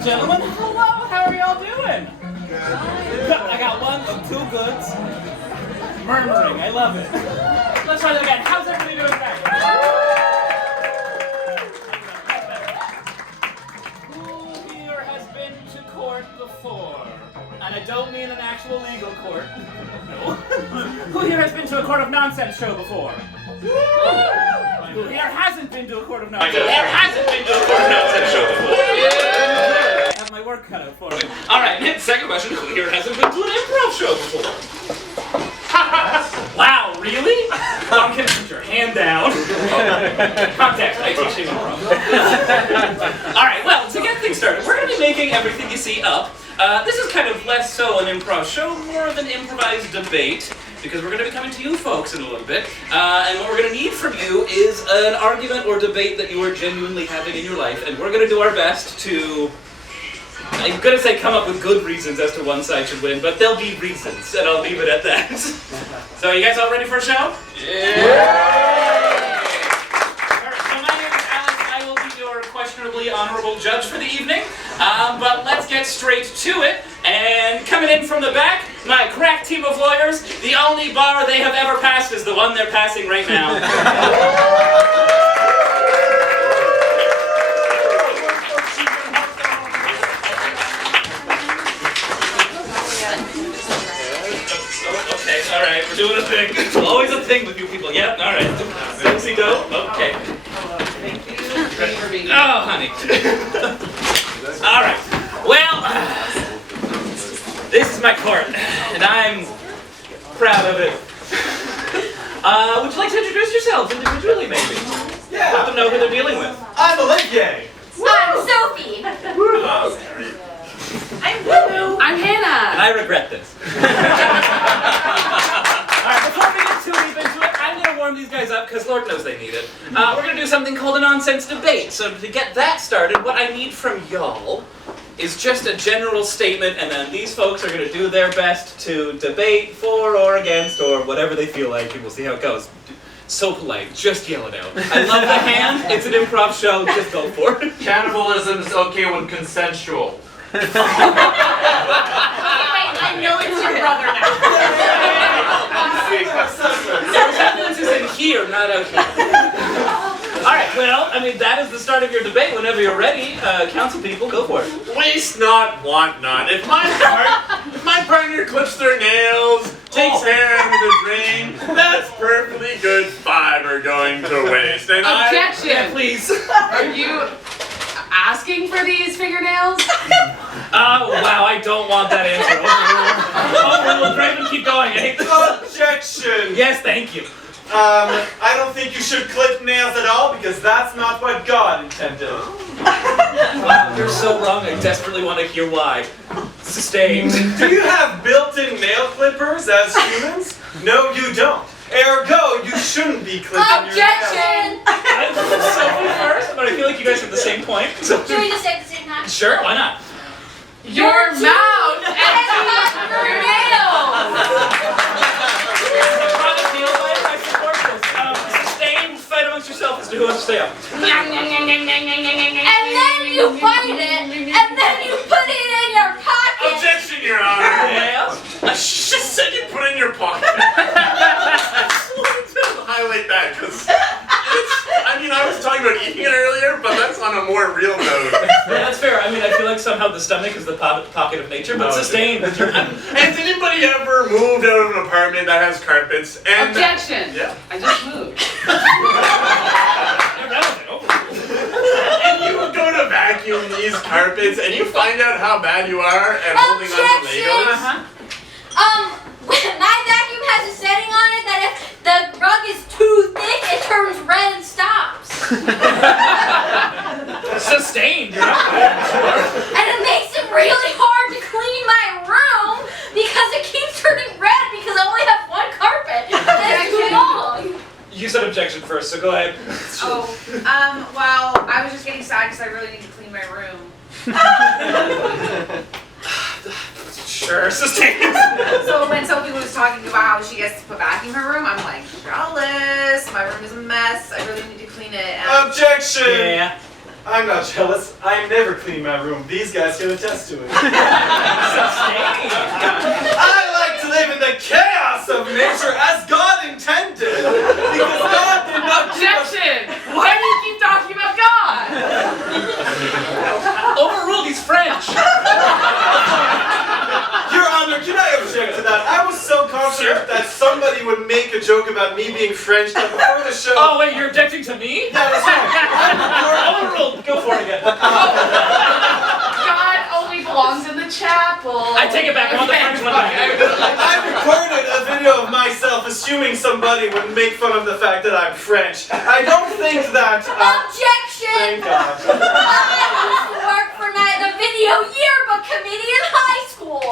and gentlemen, hello, how are y'all doing? I got one of two goods. Murmuring, I love it. Let's try that again. How's everybody doing back? Who here has been to court before? And I don't mean an actual legal court. No. Who here has been to a court of nonsense show before? Who here hasn't been to a court of nonsense? Who here hasn't been to a court of nonsense show before? I have my work cut out for me. Alright, second question. Who here hasn't been to an improv show before? Wow, really? I'm gonna put your hand down. Context, I teach improv. Alright, well, to get things started, we're gonna be making everything you see up. This is kind of less so an improv show, more of an improvised debate, because we're going to be coming to you folks in a little bit, and what we're going to need from you is an argument or debate that you are genuinely having in your life, and we're going to do our best to, I'm going to say come up with good reasons as to one side should win, but there'll be reasons, and I'll leave it at that. So, you guys all ready for a show? Yeah! Questionably honorable judge for the evening, but let's get straight to it. And coming in from the back, my crack team of lawyers. The only bar they have ever passed is the one they're passing right now. Okay, all right, we're doing a thing. It's always a thing with you people. Yep, all right. Lucy, go. Okay. Oh, honey. All right. Well, this is my court, and I'm proud of it. Would you like to introduce yourselves individually, maybe? Yeah. Let them know who they're dealing with. I'm Olivier. I'm Sophie. I'm Lulu. I'm Hannah. And I regret this. All right, before we get too deep into it, I'm going to warm these guys up because Lord knows they need it. We're going to do something called a nonsense debate. So to get that started, what I need from y'all is just a general statement, and then these folks are going to do their best to debate for or against or whatever they feel like, and we'll see how it goes. So polite, just yell it out. I love the hand, it's an improv show, just go for it. Cannibalism is okay when consensual. Wait, I know it's your brother now. That is in here, not out here. Alright, well, I mean, that is the start of your debate. Whenever you're ready, council people, go for it. Waste not, want not. If my partner clips their nails, takes hair out of the drain, that's perfectly good fiber going to waste. And Objection! Yeah, please. Are you asking for these fingernails? Oh, wow, I don't want that answer. Overruled. Draven, keep going. Objection! Yes, thank you. I don't think you should clip nails at all because that's not what God intended. Wow, you're so wrong. I desperately want to hear why. Sustained. Do you have built-in nail clippers as humans? No, you don't. Ergo, you shouldn't be clipping your nails. Objection! I love Sophie first, but I feel like you guys have the same point. So. Should we just say it at the same time? Sure, why not? Your mouth and not your nails! I support this. Sustained, fight amongst yourselves as to who wants to stay up. And then you bite it, and then you put it in your pocket! Objection, Your Honor. Yeah. I just said you put it in your pocket. Highlight that, because I mean, I was talking about eating it earlier, but that's on a more real note. Yeah, that's fair. I mean, I feel like somehow the stomach is the pocket of nature, but Sustained. Has anybody ever moved out of an apartment that has carpets? And Objection! Yeah. I just moved. And you would go to vacuum these carpets, and you find out how bad you are at holding on to Legos. My vacuum has a setting on it that if the rug is too thick, it turns red and stops. Sustained. You're not And it makes it really hard to clean my room because it keeps turning red because I only have one carpet. That's too long. You said objection first, so go ahead. Well, I was just getting sad because I really need to clean my room. Sure, Sustained. So when Sophie was talking about how she gets to vacuum her room, I'm like, jealous. My room is a mess. I really need to clean it. And Objection! Yeah. I'm not jealous. I never clean my room. These guys can attest to it. I like to live in the chaos of nature as God intended. Because God did not give us... Objection! Why do you keep talking about God? Overruled, he's French. Your Honor, can I object to that? I was so confident that somebody would make a joke about me being French that before the show... Oh, wait, you're objecting to me? Yeah, that's right. Overruled. Go for it again. God only belongs in the chapel. I take it back. I want the French one back. I recorded a video of myself assuming somebody would make fun of the fact that I'm French. I don't think that... Objection! Thank God. I used to work for the video yearbook committee in high school.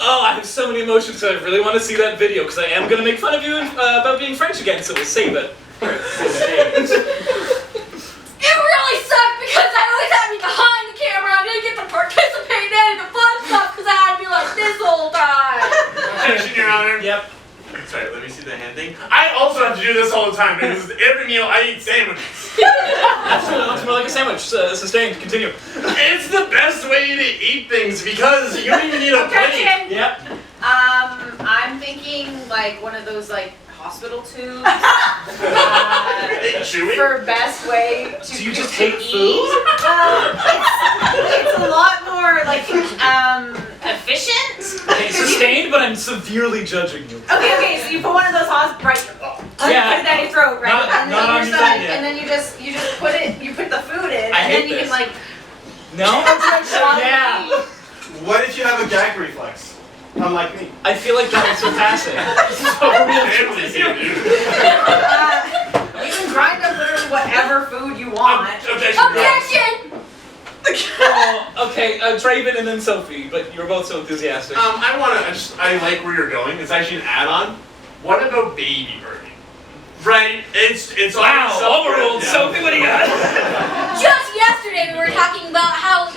Oh, I have so many emotions, so I really want to see that video, because I am going to make fun of you about being French again, so we'll save it. It really sucked because I always had to be behind the camera. I didn't get to participate in any of the fun stuff because I had to be like this the whole time. Objection, Your Honor. Yep. Sorry, let me see the hand thing. I also have to do this all the time because every meal I eat sandwiches. Absolutely, looks more like a sandwich. Sustained, continue. It's the best way to eat things because you don't even need a plate. Objection! Yep. I'm thinking like one of those like hospital tubes. Chewy? For best way to Do you just to hate eat. food? It's a lot more like efficient. Okay, sustained, but I'm severely judging you. Okay, so you put one of those right, put it down your throat, right? Not and then on your your stomach, thing yet. and then you just put the food in, I and hate then you this. can like No? yeah. What if you have a gag reflex? Unlike me. I feel like that would surpass it. Families here, dude. You can grind up literally whatever food you want. Objection. Objection! Oh, okay, Draven and then Sophie, but you were both so enthusiastic. I like where you're going. It's actually an add-on. What about baby birding? Right? It's Wow, all overruled. Yeah. Sophie, what do you got? Just yesterday we were talking about how a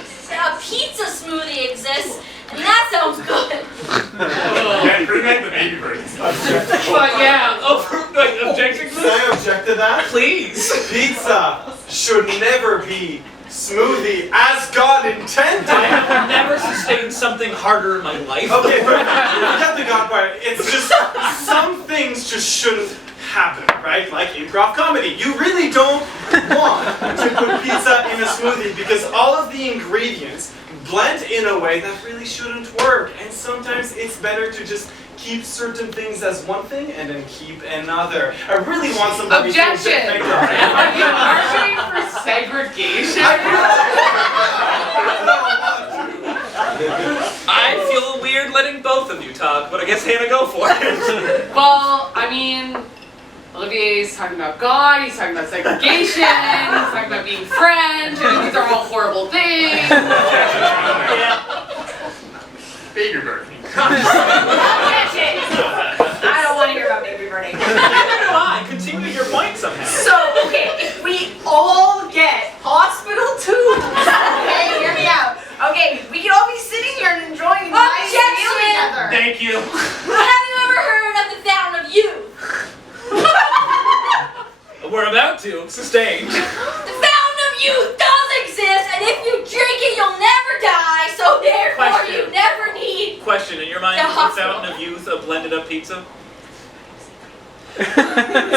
pizza smoothie exists, and that sounds good. Yeah, bring back the baby birding. But yeah, objection, Can I object to that? please. Pizza should never be smoothie as God intended. I have never sustained something harder in my life. Okay, forget the God part. It's just some things just shouldn't happen, right? Like improv comedy. You really don't want to put pizza in a smoothie because all of the ingredients blend in a way that really shouldn't work. And sometimes it's better to just keep certain things as one thing and then keep another. I really want somebody Objection! to object. Are you arguing for segregation? I feel weird letting both of you talk, but I guess Hannah, go for it. Well, I mean, Olivier's talking about God, he's talking about segregation, he's talking about being French, and these are all horrible things. Baby birding. Objection! I don't want to hear about baby birding. Neither do I. Continue your point somehow. So, okay, if we all get hospital tubes, okay, hear me out. Okay, we can all be sitting here and enjoying a nice meal together. Thank you. Have you ever heard of the Fountain of Youth? We're about to. Sustained. The Fountain of Youth does exist, and if you drink it, you'll never die, so therefore Question. you never need... Question, in your mind, The is the hospital. Fountain of Youth a blended up pizza?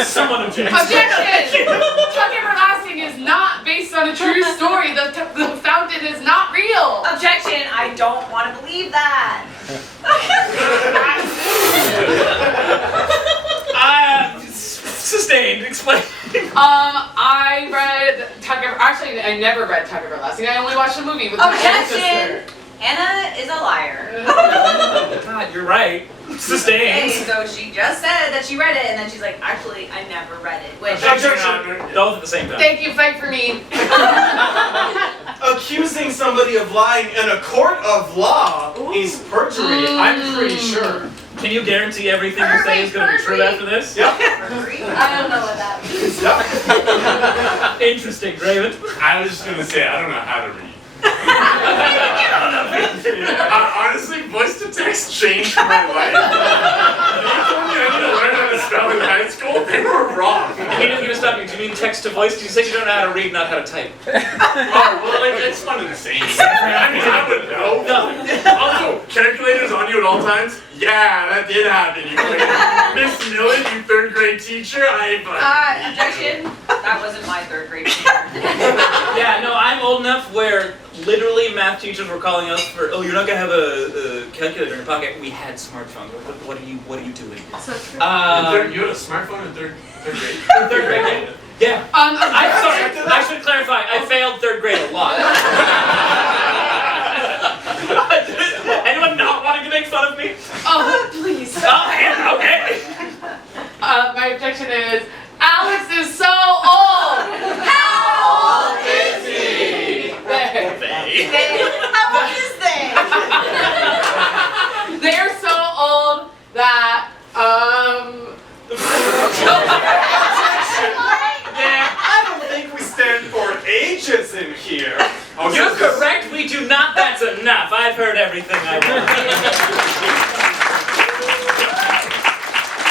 Someone objects. Objection! Tuck Everlasting is not based on a true story. The fountain is not real. Objection, I don't want to believe that. Sustained. Explain. I read actually, I never read Tuck Everlasting. I only watched the movie with my sister. Objection! Anna is a liar. God, you're right. Sustained. Okay, so she just said that she read it, and then she's like, actually, I never read it. Which, Objection. Both at the same time. Thank you, fight for me. Accusing somebody of lying in a court of law is perjury, I'm pretty sure. Can you guarantee everything you say is going to be true after this? Yep. I don't know what that means. Yep. Interesting, Draven. I was just gonna say I don't know how to read. Honestly, voice to text changed my life. They told me I need to learn how to to spell in high school, they were wrong. He didn't even stop you. Do you mean text to voice? You said you don't know how to read, not how to type. Oh, well, like, it's one and the same. I mean, I would know. Also, calculators on you at all times? Yeah, that did happen. You fucking Miss Millen, you third grade teacher, Objection. That wasn't my third grade teacher. Yeah, no, I'm old enough where literally math teachers were calling us for, oh, you're not gonna have a calculator in your pocket. We had smartphones. What are you doing? So true. You had a smartphone in third grade? Third grade. Yeah. I'm sorry. I should clarify. I failed third grade a lot. Anyone not wanting to make fun of me? Oh, please. Oh, yeah, okay. My objection is, Alex is so old. How old is he? How old is they? They're so old that, I don't think we stand for ages in here. You're correct. We do not. That's enough. I've heard everything I want.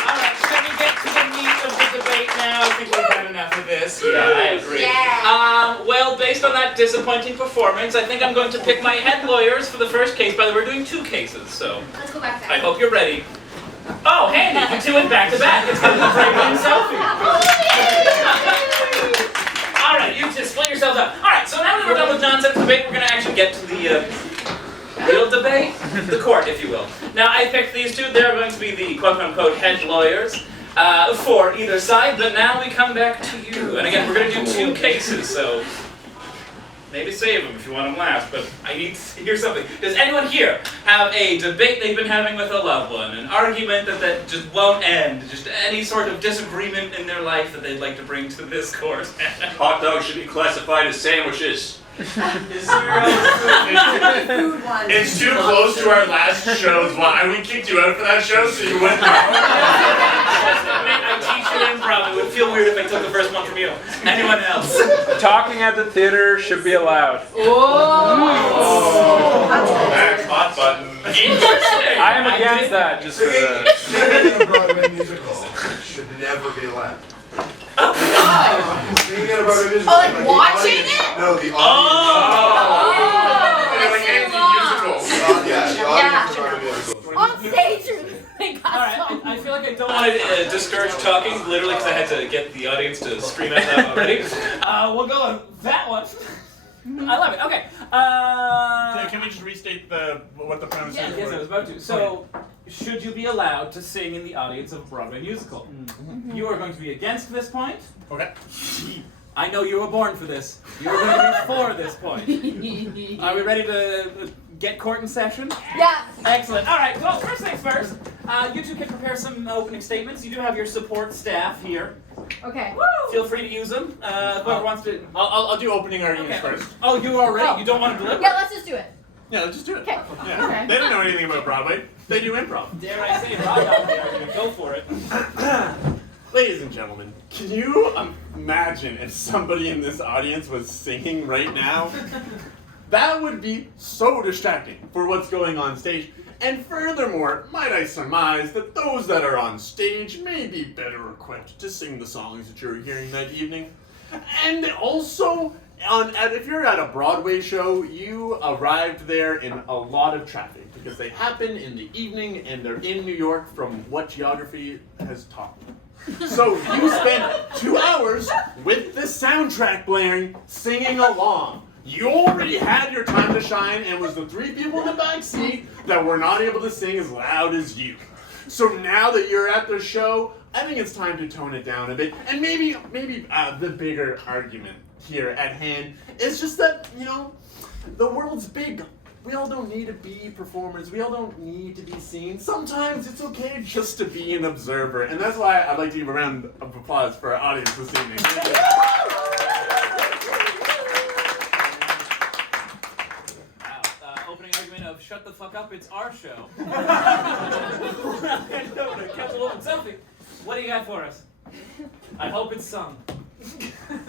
All right, shall we get to the meat of the debate now? I think we've had enough of this. Yeah, I agree. Yeah. Well, based on that disappointing performance, I think I'm going to pick my head lawyers for the first case. By the way, we're doing 2 cases, so Let's go back I hope you're ready. Oh, handy! You 2 went back to back. It's going to be a great one selfie. All right, you just split yourselves up. All right, so now that we're done with nonsense debate, we're going to actually get to the real debate, the court, if you will. Now, I picked these 2. They're going to be the quote-unquote head lawyers for either side, but now we come back to you. And again, we're going to do 2 cases, so maybe save them if you want them last, but I need to hear something. Does anyone here have a debate they've been having with a loved one, an argument that just won't end, just any sort of disagreement in their life that they'd like to bring to this court? Hot dogs should be classified as sandwiches. Is there Food ones. It's too close to our last shows. Why? We kicked you out for that show, so you went I teach you improv. It would feel weird if I took the first one from you. Anyone else? Talking at the theater should be allowed. That's hot button. Interesting. I am against that, just for the... Singing in a Broadway musical should never be allowed. Singing in a Broadway musical. Oh, like the watching audience- it? No, the audience. Like anti-musicals. Yeah, the audience is Broadway musicals. On stage, they got All right, I feel like I don't want to discourage talking, literally because I had to get the audience to scream out loud already. We'll go with that one. I love it. Okay. Can we just restate what the premise Yes, I was about to. So, should you be allowed to sing in the audience of a Broadway musical? You are going to be against this point. Okay. I know you were born for this. You are going to be for this point. Are we ready to get court in session? Yeah. Excellent. All right. Well, first things first. You 2 can prepare some opening statements. You do have your support staff here. Okay. Feel free to use them. Whoever wants to. I'll do opening arguments first. Oh, you are ready. You don't want to deliver? Yeah, let's just do it. Yeah, let's just do it. Okay. Yeah. Okay. They don't know anything about Broadway. They do improv. Dare I say, Rod out the argument. Go for it. Ladies and gentlemen, can you imagine if somebody in this audience was singing right now? That would be so distracting for what's going on stage. And furthermore, might I surmise that those that are on stage may be better equipped to sing the songs that you're hearing that evening. And also, if you're at a Broadway show, you arrived there in a lot of traffic because they happen in the evening and they're in New York from what geography has taught me. So you spent 2 hours with the soundtrack blaring, singing along. You already had your time to shine and was the 3 people in the back seat that were not able to sing as loud as you. So now that you're at the show, I think it's time to tone it down a bit. And maybe the bigger argument here at hand is just that, the world's big. We all don't need to be performers. We all don't need to be seen. Sometimes it's okay just to be an observer. And that's why I'd like to give a round of applause for our audience this evening. Wow. Opening argument of shut the fuck up, it's our show. Councilwoman Sophie, what do you got for us? I hope it's sung.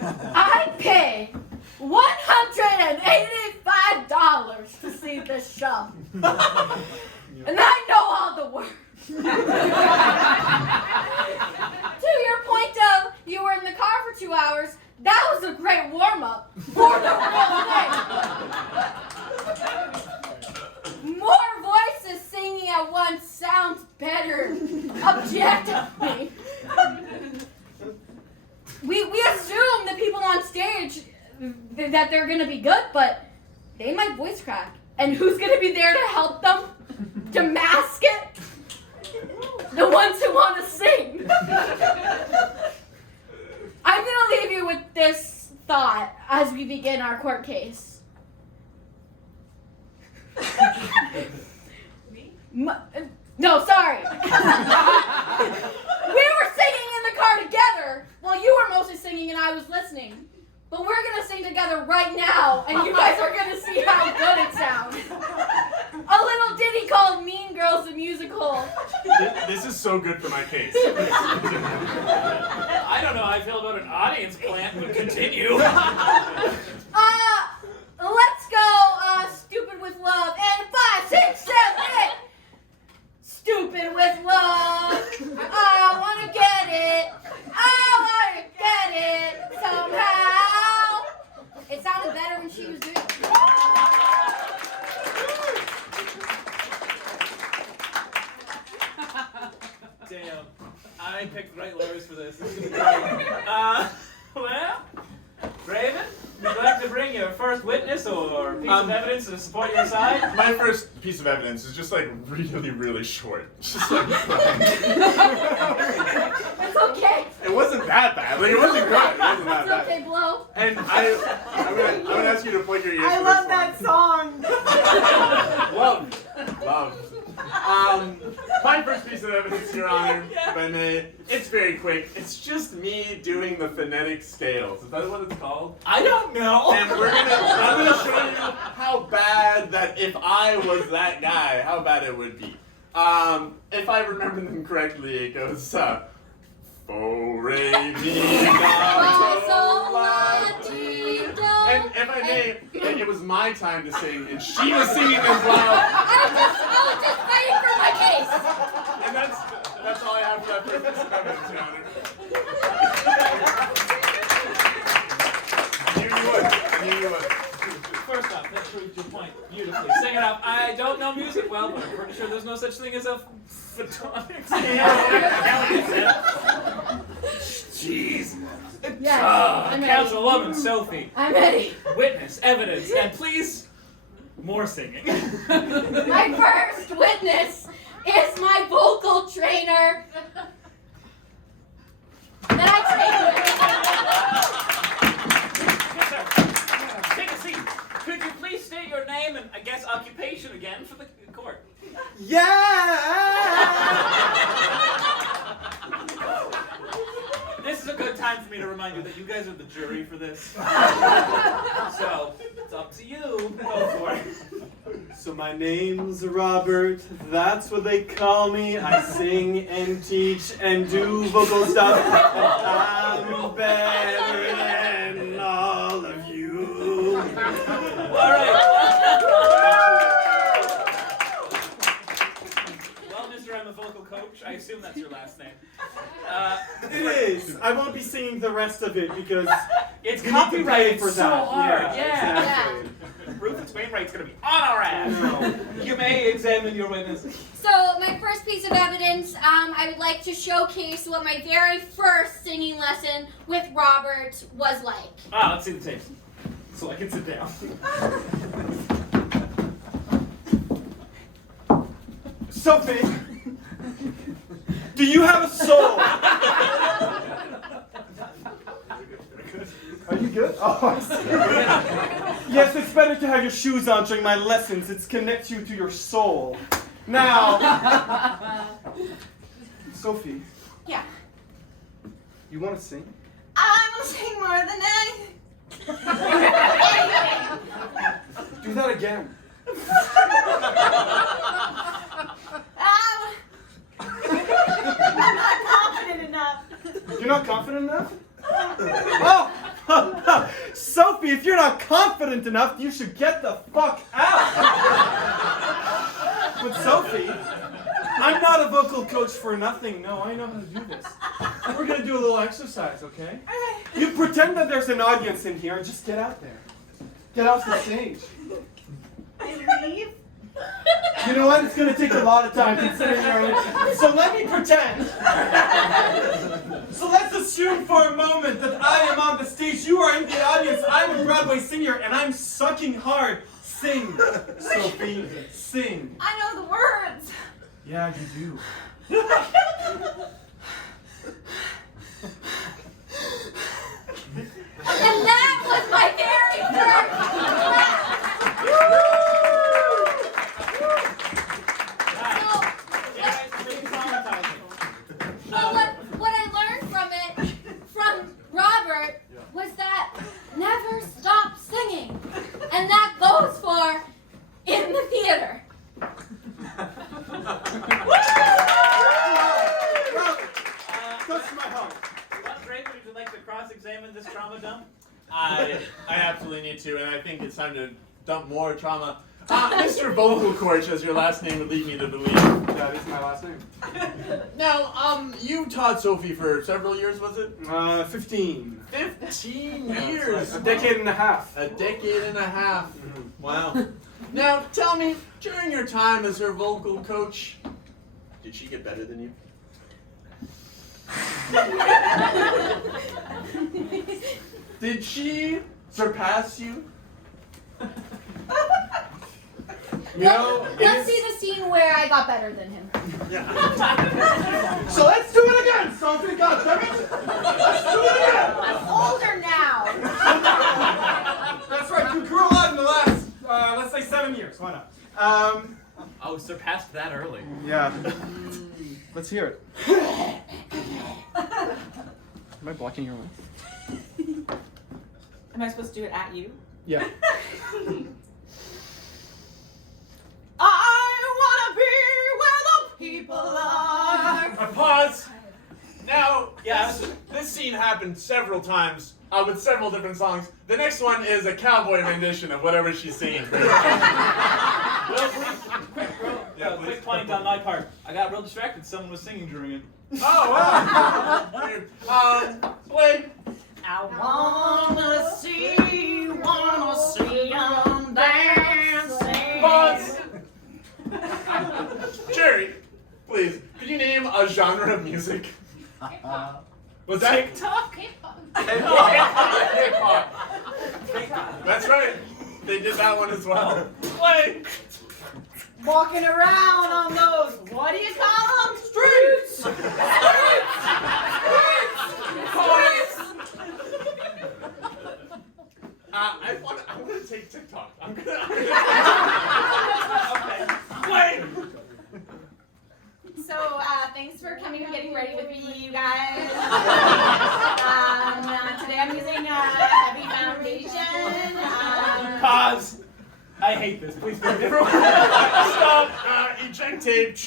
I pay $185 to see this show. And I know all the words. up for the real thing. More voices singing at once sounds better, objectively. We assume the people on stage that they're gonna be good, but they might voice crack. And who's gonna be there to help them? To mask it? The ones who want to sing. I'm gonna leave you with this thought as we begin our court case. No, sorry. We were singing in the car together. Well, you were mostly singing and I was listening. But we're gonna sing together right now, and you guys are gonna see how good it sounds. A little ditty called Mean Girls the Musical. This is so good for my case. I don't know how I feel about an audience plant, but continue. Let's go, Stupid with Love, and 5, 6, 7, 8. Stupid with love, I wanna get it, somehow. It sounded better when she was doing it. Damn, I picked the right lawyers for this. This is gonna be great. Well, Raven, would you like to bring your first witness or piece of evidence to support your side? My first piece of evidence is just like really, really short. Just like It's okay. it wasn't that bad. Like it wasn't good. It wasn't that It's bad. okay, Blow. And I'm gonna ask you to plug your ears. I for love this that song. one. Love. My first piece of evidence, Your Honor, if I may, it's very quick. It's just me doing the phonetic scales. Is that what it's called? I don't know. And I'm gonna show you how bad that if I was that guy, how bad it would be. If I remember them correctly, it goes Fo re mi fa sol la ti do. And if I may, it was my time to sing, and she was singing as well. I was just fighting for my case. And that's all I have for that first piece of evidence, Your Honor. I knew you would. First off, that proved your point beautifully. Second off, I don't know music well, but I'm pretty sure there's no such thing as a photonic scale. Jeez. Yes, I'm ready. Councilwoman Sophie. I'm ready. Witness, evidence, and please, more singing. My first witness is my vocal trainer that I trained with. Take a seat. Could you please state your name and, I guess, occupation again for the court? This is a good time for me to remind you that you guys are the jury for this. So, it's up to you. Go for it. So my name's Robert, that's what they call me. I sing and teach and do vocal stuff. And I'm better than all of you. All right. Well, mister, I'm a vocal coach. I assume that's your last name. It is. I won't be singing the rest of it because It's you need to pay copyrighted for so that. hard. Yeah, exactly. Rufus Wainwright's gonna be on our ass. You may examine your witness. So my first piece of evidence, I would like to showcase what my very first singing lesson with Robert was like. Let's see the tapes. So I can sit down. Sophie, do you have a soul? Are you good? Oh, I see. Yes, it's better to have your shoes on during my lessons. It connects you to your soul. Now, Sophie. Yeah. You want to sing? I will sing more than anything. Do that again. I'm not confident enough. You're not confident enough? Oh! Sophie, if you're not confident enough, you should get the fuck out! But Sophie, I'm not a vocal coach for nothing. No, I know how to do this. We're gonna do a little exercise, okay? You pretend that there's an audience in here and just get out there. Get off the stage. I leave. You know what? It's gonna take a lot of time considering you're. So let me pretend. So let's assume for a moment that I am on the stage. You are in the audience. I'm a Broadway singer, and I'm sucking hard. Sing, Sophie. Sing. I know the words. Yeah, you do. And that was my very first. Well, what I learned from it, from Robert, was that never stop singing. And that goes for in the theater. Touch my heart. Draven, would you like to cross-examine this trauma dump? I absolutely need to, and I think it's time to dump more trauma. Mr. Vocal Coach, as your last name would lead me to believe. That is my last name. Now, you taught Sophie for several years, was it? 15. 15 Yeah, years. a decade and a half. A decade and a half. Wow. Now, tell me, during your time as her vocal coach, did she get better than you? Did she surpass you? You know, Let's see the scene where I got better than him. So let's do it again, Sophie. God damn it! Let's do it again. I'm older now. That's right. You grew a lot in the last, let's say 7 years. Why not? Oh, surpassed that early. Yeah. Let's hear it. Am I blocking your line? Am I supposed to do it at you? Yeah. I wanna be where the people are. Pause. Now, Yes. this scene happened several times with several different songs. The next one is a cowboy rendition of whatever she's singing. Well, quick, bro. Yeah, Quick please. point on my part. I got real distracted. Someone was singing during it. Oh, wow. Weird. Blake. I wanna see 'em dancing. Pause. Jerry, please, could you name a genre of music? Was that TikTok? Hip-hop. That's right. They did that one as well. Blake. Walking around on those, what do you call them? Streets! I want to take TikTok. I'm gonna. Okay. Wait. So, thanks for coming and getting ready with me, you guys. Today I'm using heavy foundation. Pause. I hate this. Please do everyone. Stop. Eject tape.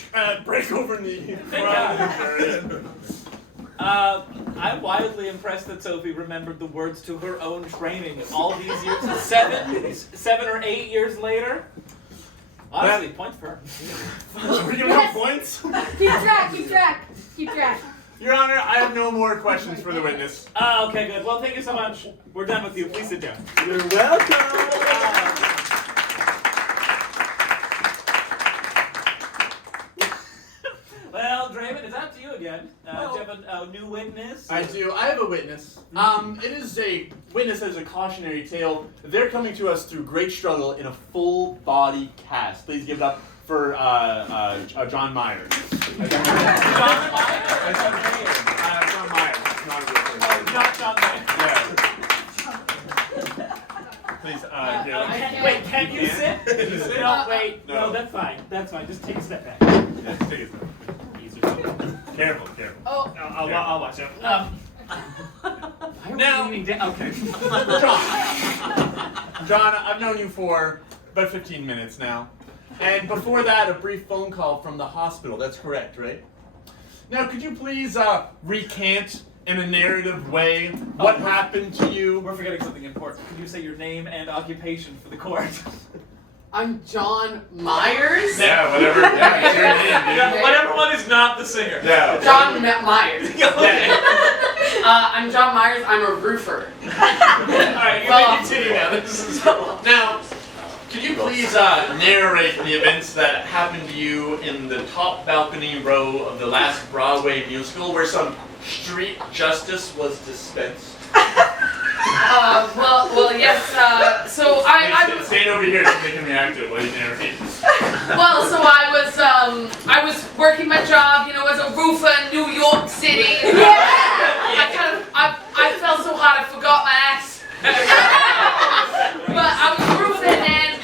Break over knee. I'm wildly impressed that Sophie remembered the words to her own training all these years. 7 or 8 years later. Honestly, points for her. We're giving out points. Keep track. Your Honor, I have no more questions for the witness. Okay, good. Well, thank you so much. We're done with you. Please sit down. You're welcome. Well, Draven, it's up to you again. Do you have a new witness? I do. I have a witness. It is a witness as a cautionary tale. They're coming to us through great struggle in a full body cast. Please give it up for John Myers. John Myers? John Myers. It's not a real person. Oh, not John Myers. Yeah. Please, Wait, can you sit? Can you sit? No, wait. No, No. that's fine. That's fine. Just take a step back. Yes, take it. Careful. Oh, I'll watch out. Now- Okay. John, I've known you for about 15 minutes now. And before that, a brief phone call from the hospital. That's correct, right? Now, could you please recant in a narrative way what happened to you? We're forgetting something important. Could you say your name and occupation for the court? I'm John Myers. Yeah, whatever. Yeah, it's your name, dude. Whatever one is not the singer. Yeah. John Myers. Okay. I'm John Myers. I'm a roofer. Alright, you may continue now. This is Now, could you please narrate the events that happened to you in the top balcony row of the last Broadway musical where some street justice was dispensed? Well, yes. So I Stand over here so they can react to it while you narrate. well, so I was working my job, as a roofer in New York City. I felt so hot I forgot my ass. But I was roofing and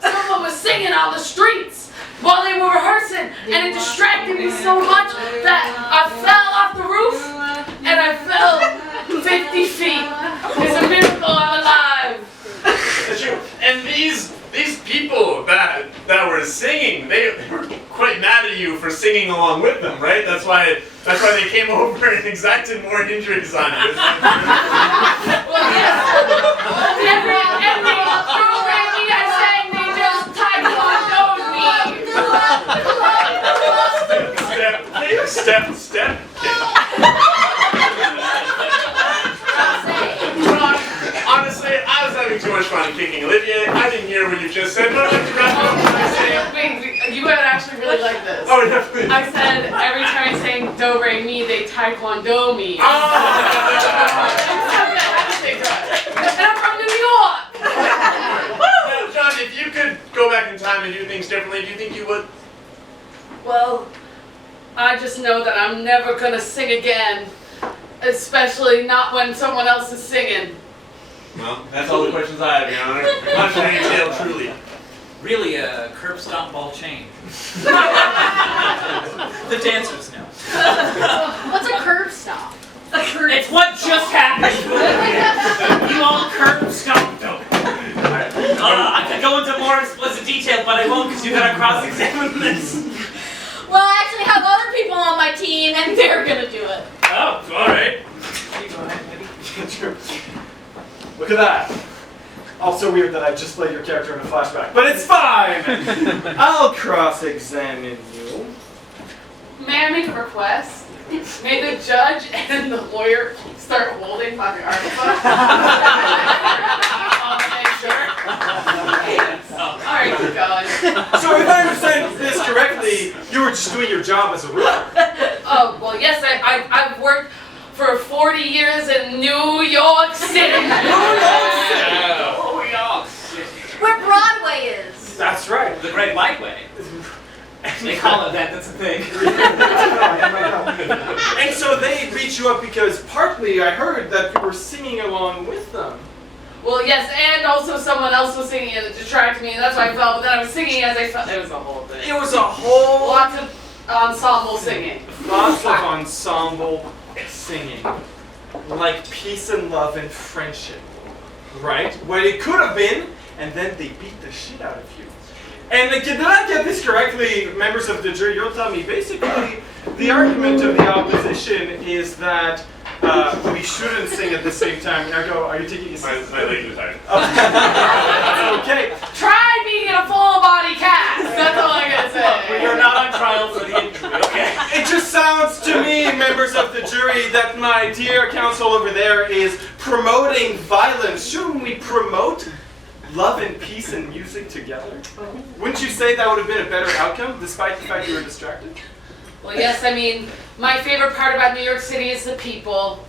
someone was singing on the streets while they were rehearsing, and it distracted me so much that I fell off the roof and I fell 50 feet. It's a miracle I'm alive. That's true. And these people that were singing, they were quite mad at you for singing along with them, right? That's why they came over and exacted more injuries on you. Well, yes. Every I sang, they just taekwondo me. Step. Honestly, I was having too much fun kicking Olivia. I didn't hear what you just said, but I'd like to wrap up by saying... Wait, you would actually really like this. Oh, yeah, please. I said every time I sang do re mi, they taekwondo me. Oh! And I'm from New York. Now, John, if you could go back in time and do things differently, do you think you would? Well, I just know that I'm never gonna sing again, especially not when someone else is singing. Well, that's all the questions I have, Your Honor. Contrary tale, truly. really a curb stomp ball chain. The dancers know. What's a curb stop? It's what just happened. You all curb stomped them. I could go into more explicit detail, but I won't because you gotta cross-examine this. Well, I actually have other people on my team, and they're gonna do it. Oh, all right. You go ahead, maybe. Look at that. Also weird that I just played your character in a flashback, but it's fine. I'll cross-examine you. May I make a request? May the judge and the lawyer start holding my arms up? Okay, sure. Alright, keep going. So if I understand this correctly, you were just doing your job as a roofer. Oh, well, yes, I've worked for 40 years in New York City. New York City. Where Broadway is. That's right. The Great White Way. They call it that, that's a thing. And so they beat you up because partly I heard that you were singing along with them. Well, yes, and also someone else was singing and it distracted me, and that's why I fell, but then I was singing as I fell. It was a whole thing. It was a whole Lots of ensemble singing. lots of ensemble singing. Like peace and love and friendship. Right? What it could have been, and then they beat the shit out of you. And did I get this correctly, members of the jury? You'll tell me. Basically, the argument of the opposition is that we shouldn't sing at the same time. Ergo, are you taking a seat? My legs are tired. Okay. Try being in a full body cast. That's all I gotta say. You're not on trial for the injury, okay? It just sounds to me, members of the jury, that my dear counsel over there is promoting violence. Shouldn't we promote love and peace and music together? Wouldn't you say that would have been a better outcome, despite the fact you were distracted? Well, yes, I mean, my favorite part about New York City is the people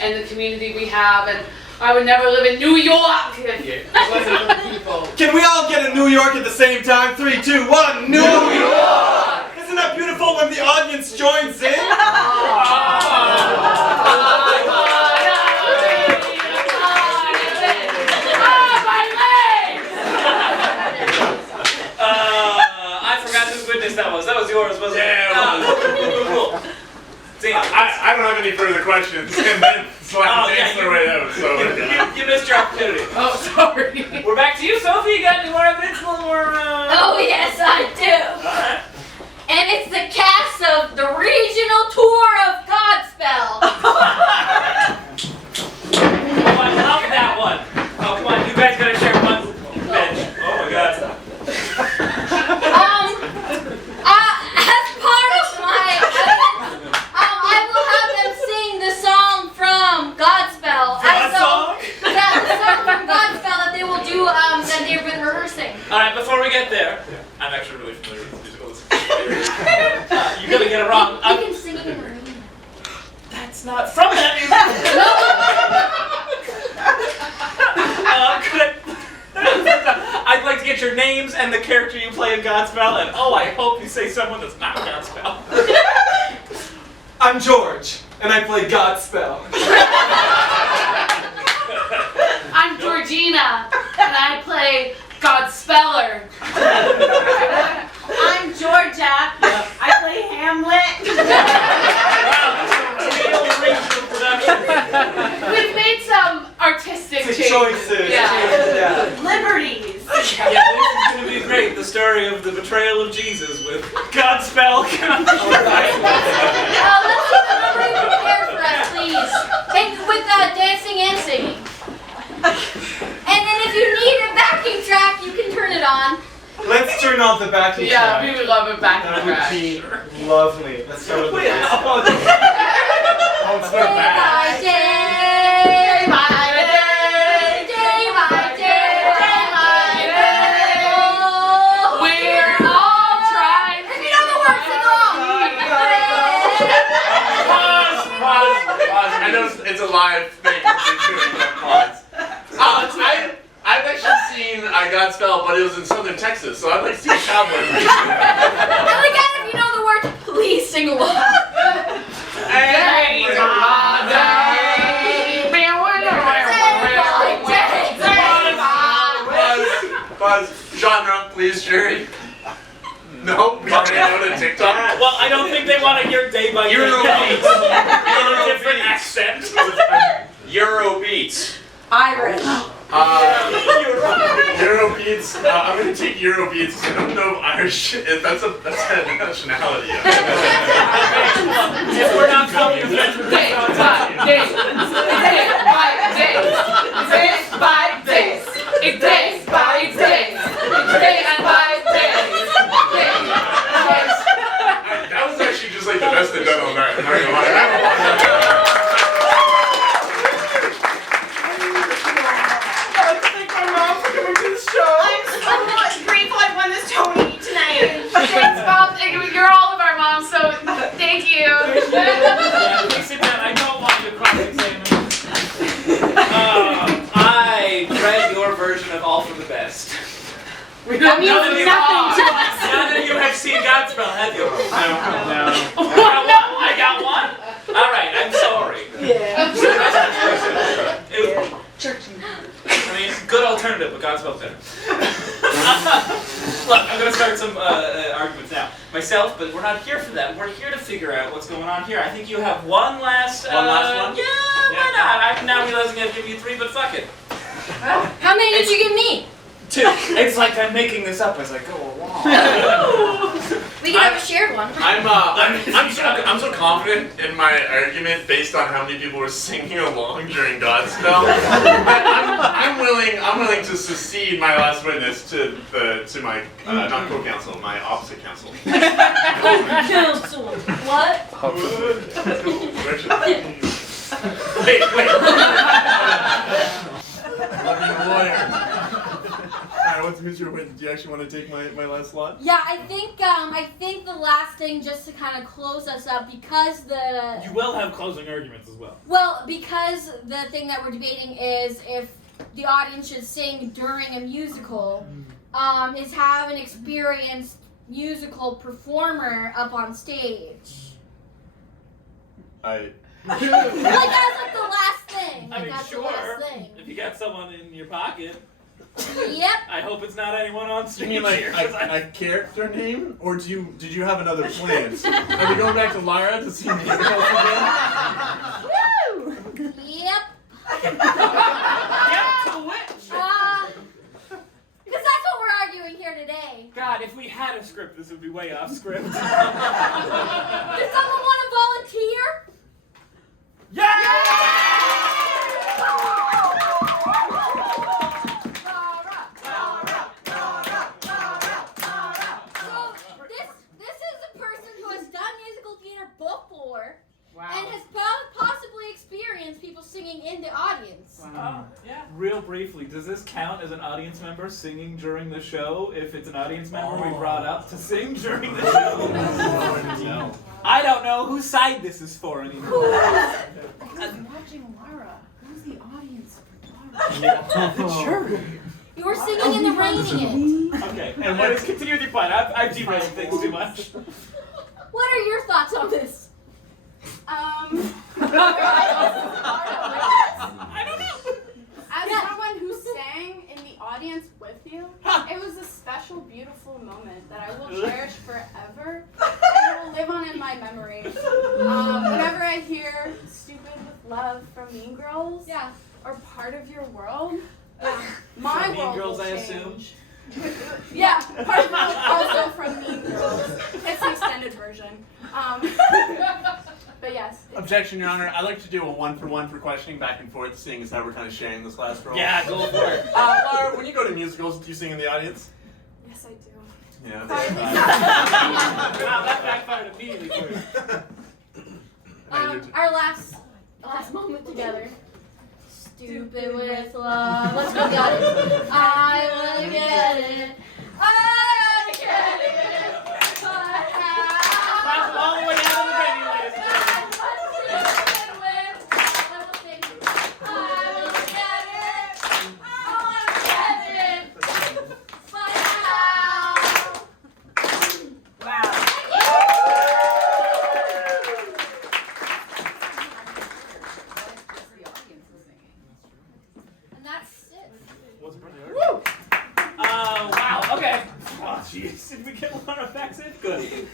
and the community we have, and I would never live in New York if it wasn't for the people. Can we all get a New York at the same time? 3, 2, 1, New York! Isn't that beautiful when the audience joins in? I forgot whose witness that was. That was yours, wasn't it? Yeah, it Cool. Damn. I don't have any further questions, and then so I can dance their way out. So You missed your opportunity. Oh, sorry. We're back to you, Sophie. You got any more evidence? A little more, Oh, yes, I do. Alright. And it's the cast of the regional tour of Godspell. Oh, I love that one. Oh, come on. You guys gotta share one bench. Oh my god. get there, I'm actually really familiar with musicals. You're gonna get it wrong. You can sing it in the room. That's not from that I'd like to get your names and the character you play in Godspell, and I hope you say someone that's not Godspell. I'm George, and I play Godspell. I'm Georgina, and I play Godspeller. I'm Georgia. I play Hamlet. We've made some artistic Choices. Yeah. Liberties. Yeah, this is gonna be great. The story of the betrayal of Jesus with Godspell. Let's keep the number prepared for us, please. And with dancing and singing. And then if you need a backing track, you can turn it on. Let's turn on the backing Yeah, track. we would love it back That in would track. be lovely. Let's start with Wait, the Oh, it's not Day bad. by day, day by day, day by day. We're all trying. If you know the words, sing along. Pause. I know it's a live thing. Pause. I've actually seen Godspell, but it was in southern Texas, so I'd like to see a cowboy version. And again, if you know the words, please sing along. Day by day. Buzz, genre, please, jury. No, we already know the TikTok. Well, I don't think they want to hear day by day. Euro beats. In a different accent. Euro beats. Irish. Euro beats. I'm gonna take Euro beats. I don't know if Irish. That's a nationality. If we're not coming, Day by day. Day by day. Day by day. It's day by day. It's day and by day. That was actually just like the best they've done all night. I'm not gonna lie. I'm so grateful I won this Tony tonight. Thanks, Bob. You're all of our moms, so thank you. Yeah, please sit down. I don't want you to cross-examine. I read your version of All for the Best. That means None of you- nothing to us. None of you have seen Godspell, have you? No. I got one? Alright, I'm sorry. Yeah. I mean, good alternative, but Godspell's better. Look, I'm gonna start some arguments now. Myself, but we're not here for that. We're here to figure out what's going on here. I think you have one last One last one? Yeah, why not? I'm now realizing I've given you 3, but fuck it. How many did you give me? 2. It's like I'm making this up as I go along. We can have a shared one. I'm so confident in my argument based on how many people were singing along during Godspell. I'm willing to secede my last witness to my not co-counsel, my opposite counsel. Council. What? Wait. Alright, who's your witness? Do you actually want to take my last slot? Yeah, I think the last thing, just to kind of close us up, because You will have closing arguments as well. because the thing that we're debating is if the audience should sing during a musical, is have an experienced musical performer up on stage. I Like that's like the last thing. I Like mean, that's sure. the last thing. If you got someone in your pocket, Yep. I hope it's not anyone on You stage mean like here, 'cause a character name, or did you have another plans? Are we going back to Lyra to see name calls again? Woo! Yep. Yep, to the witch. Because that's what we're arguing here today. God, if we had a script, this would be way off script. Does someone want to volunteer? This is a person who has done musical theater before and has possibly experienced people singing in the audience. Yeah. Real brief briefly, does this count as an audience member singing during the show if it's an audience member we brought up to sing during the show? No. I don't know whose side this is for anymore. I'm watching Lara. Who's the audience for Lara? Sure. You were singing in the raining it. Okay, and let's continue with your plan. I've derailed things too much. What are your thoughts on this? I don't know. As someone who sang in the audience with you, it was a special, beautiful moment that I will cherish forever. And it will live on in my memory. Whenever I hear "Stupid with Love" from Mean Girls, or "Part of Your World," my Mean world Girls, will I change. assume? Yeah, part of it also from Mean Girls. It's the extended version. But yes. Objection, Your Honor. I'd like to do a 1-for-1 for questioning back and forth, seeing as how we're kind of sharing this last role. Yeah, go for it. Laura, when you go to musicals, do you sing in the audience? Yes, I do. Yeah. Wow, that backfired immediately for you. Our last moment together. Stupid with love. Let's go to the audience. I wanna get it. I wanna get it. Clap all the way down to the venue, ladies and gentlemen. Wow, okay. Oh, jeez. Did we get one effects in? Good.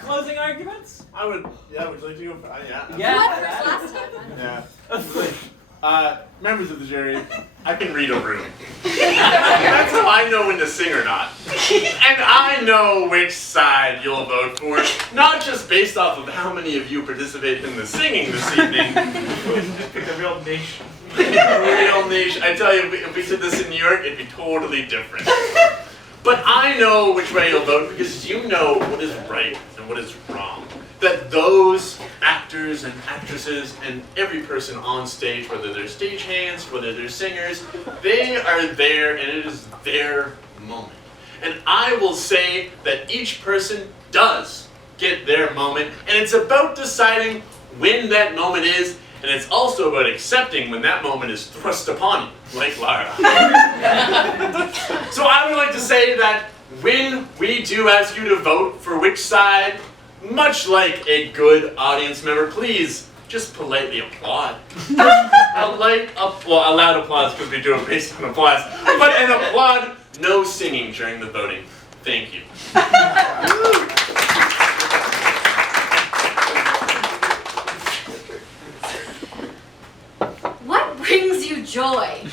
Closing arguments? Would you like to go? Yeah. Yeah. Members of the jury, I can read a room. That's how I know when to sing or not. And I know which side you'll vote for, not just based off of how many of you participated in the singing this evening. Just pick a real nation. Real niche. I tell you, if we did this in New York, it'd be totally different. But I know which way you'll vote because you know what is right and what is wrong. That those actors and actresses and every person on stage, whether they're stagehands, whether they're singers, they are there and it is their moment. And I will say that each person does get their moment, and it's about deciding when that moment is, and it's also about accepting when that moment is thrust upon you, like Lara. So I would like to say that when we do ask you to vote for which side, much like a good audience member, please just politely applaud. A loud applause because we do it based on applause, but an applaud, no singing during the voting. Thank you. What brings you joy?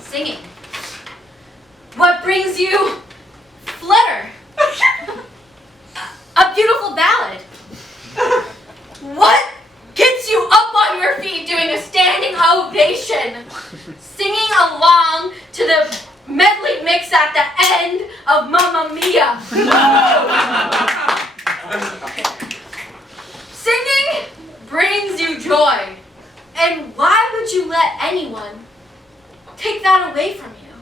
Singing. What brings you flutter? A beautiful ballad. What gets you up on your feet doing a standing ovation? Singing along to the medley mix at the end of Mamma Mia. Singing brings you joy. And why would you let anyone take that away from you?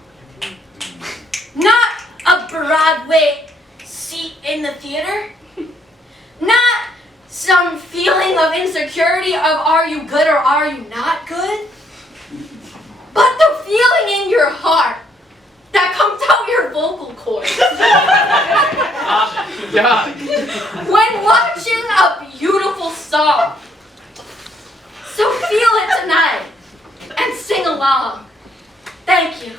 Not a Broadway seat in the theater. Not some feeling of insecurity of are you good or are you not good. But the feeling in your heart that comes out your vocal cords. When watching a beautiful song. So feel it tonight and sing along. Thank you.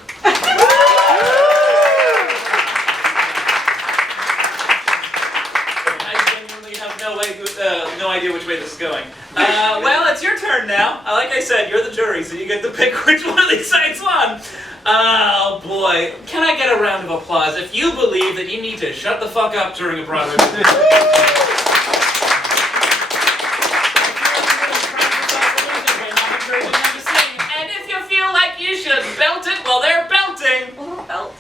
I genuinely have no idea which way this is going. Well, it's your turn now. Like I said, you're the jury, so you get to pick which one of these sides won. Oh boy, can I get a round of applause if you believe that you need to shut the fuck up during a Broadway performance? And if you feel like you should belt it while they're belting, belt.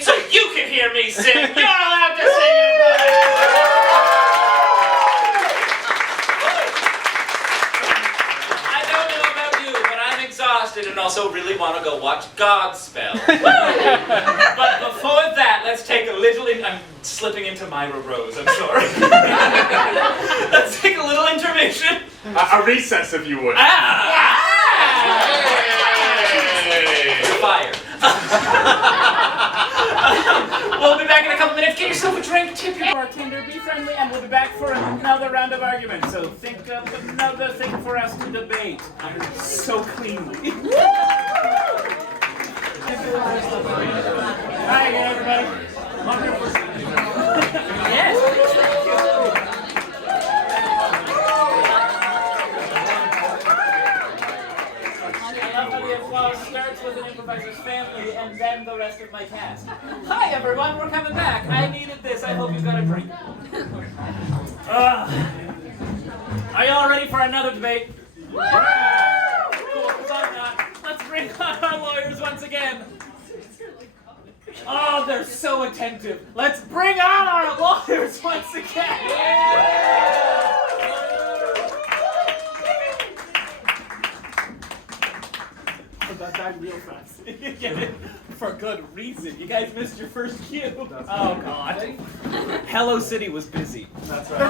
So you can hear me sing. You're allowed distracted and also really want to go watch Godspell. But before that, let's take a little. I'm slipping into Myra Rose. I'm sorry. Let's take a little intermission. A recess, if you would. Fire. We'll be back in a couple minutes. Get yourself a drink, tip your bartender, be friendly, and we'll be back for another round of arguments. So think of another thing for us to debate. So cleanly. Hi again, everybody. Yes. Starts with an improviser's family and then the rest of my cast. Hi everyone, we're coming back. I needed this. I hope you got a drink. Are you all ready for another debate? Cool, 'cause I'm not. Let's bring on our lawyers once again. Oh, they're so attentive. Let's bring on our lawyers once again. That real fast. Get it? For good reason. You guys missed your first cue. Oh God. Hello City was busy. That's right.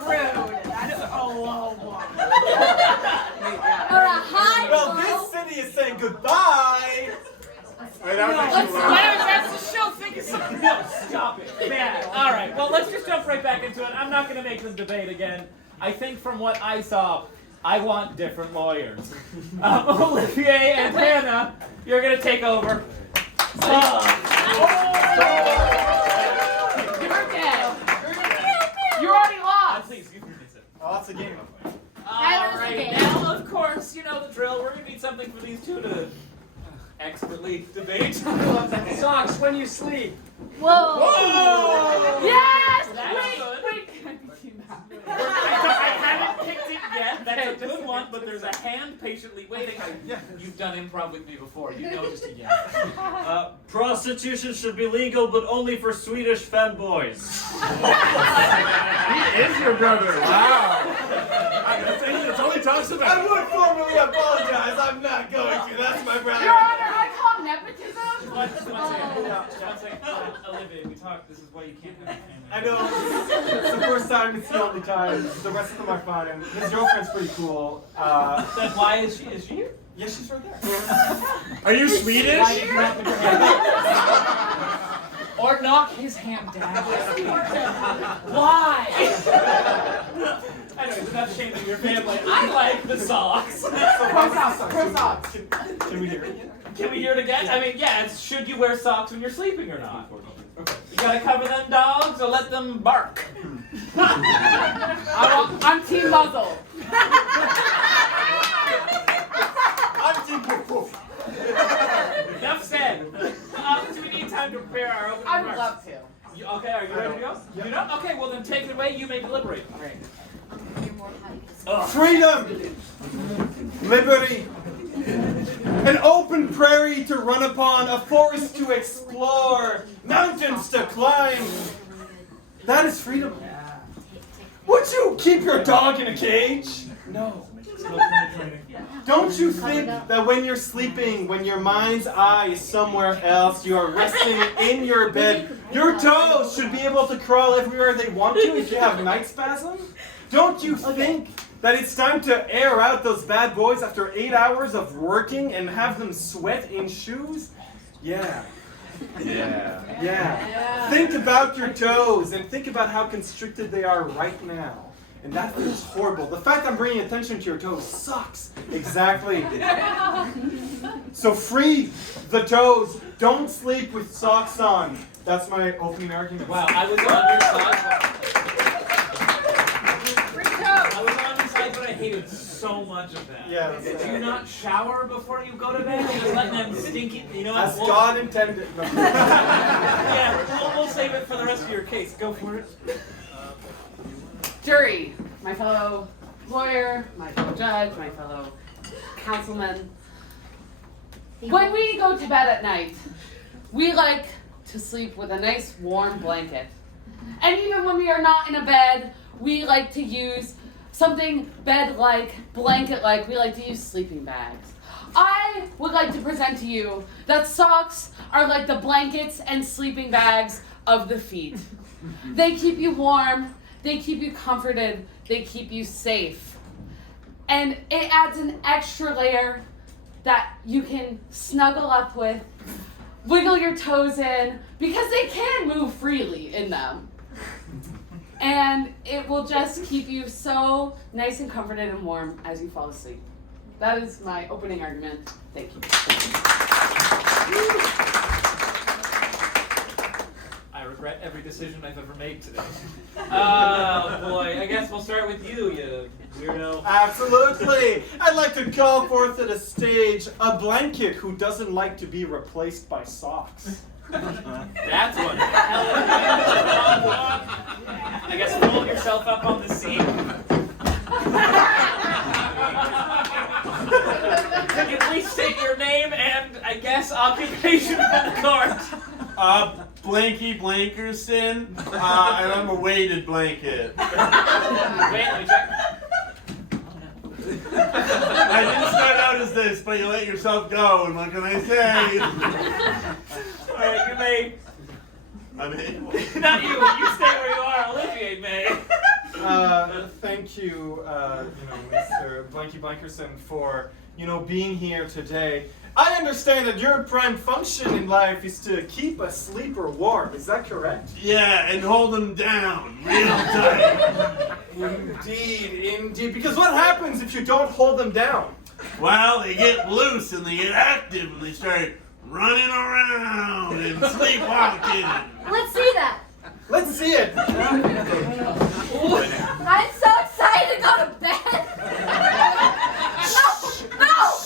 Rude. That's low. Or a high Well, blow. this city is saying goodbye. Wait, that was actually wrong. That's the show. Think of something else. Stop it. Bad. All right. Well, let's just jump right back into it. I'm not going to make this debate again. I think from what I saw, I want different lawyers. Olivier and Hannah, you're going to take over. You're dead. You already lost. Please, give me this. Oh, that's a game. All right. Now, of course, you know the drill. We're going to need something for these two to expertly debate. Socks when you sleep. Whoa. Whoa! Yes. That's good. Wait. I haven't picked it yet. That's a good one, but there's a hand patiently waiting. You've done improv with me before. You know just again. Prostitution should be legal, but only for Swedish femboys. He is your brother. Wow. It's only talks I about. would formally apologize. I'm not going to. That's my brother. Your Honor, I call nepotism. One second. Olivia, we talked. This is why you can't have a family. I know. It's the first time. It's the only time. The rest of them are fine. His girlfriend's pretty cool. Then why is she? Is she here? Yeah, she's right there. Are you Swedish? Why did you not put your hand up? Or knock his hand down. Why? Anyways, enough shaming your family. I like the socks. Pro socks. Can we hear it again? Can we hear it again? I mean, yeah, it's should you wear socks when you're sleeping or not? You gotta cover them dogs or let them bark. I'm Team Muzzle. I'm Team Poof Poof. Enough said. Do we need time to prepare our opening I remarks? would love to. Okay, are you ready to go? Yep. You know? Okay, well then take it away. You may deliberate. Freedom, liberty, an open prairie to run upon, a forest to explore, mountains to climb. That is freedom. Would you keep your dog in a cage? No. Don't you think that when you're sleeping, when your mind's eye is somewhere else, you are resting in your bed, your toes should be able to crawl everywhere they want to if you have night spasm? Don't you think that it's time to air out those bad boys after 8 hours of working and have them sweat in shoes? Yeah. Think about your toes and think about how constricted they are right now. And that feels horrible. The fact I'm bringing attention to your toes sucks. Exactly. So free the toes. Don't sleep with socks on. That's my opening argument. Wow, I was on your side. I was on your side, but I hated so much of that. Yeah, that's Did you right. not shower before you go to bed? You're just letting them stinky. You know As what? God intended. No. Yeah, we'll save it for the rest of your case. Go for it. Jury, my fellow lawyer, my fellow judge, my fellow councilman. When we go to bed at night, we like to sleep with a nice warm blanket. And even when we are not in a bed, we like to use something bed-like, blanket-like. We like to use sleeping bags. I would like to present to you that socks are like the blankets and sleeping bags of the feet. They keep you warm, they keep you comforted, they keep you safe. And it adds an extra layer that you can snuggle up with, wiggle your toes in, because they can move freely in them. And it will just keep you so nice and comforted and warm as you fall asleep. That is my opening argument. Thank you. I regret every decision I've ever made today. Oh boy, I guess we'll start with you, you weirdo. Absolutely! I'd like to call forth to the stage a blanket who doesn't like to be replaced by socks. That's one hell of a I guess fold yourself up on the seat. Could you please state your name and, I guess, occupation for the court? Blanky Blankerson, and I'm a weighted blanket. Wait, let me check. I didn't start out as this, but you let yourself go, and what can I say? Alright, you may. I mean, Not you, you stay where you are, Olivier may. Thank you, Mr. Blanky Blankerson, for, being here today. I understand that your prime function in life is to keep a sleeper warm. Is that correct? yeah, and hold them down real tight. Indeed. Because what happens if you don't hold them down? Well, they get loose and they get active and they start running around and sleepwalking. Let's see that. Let's see it. I'm so excited to go to bed. No!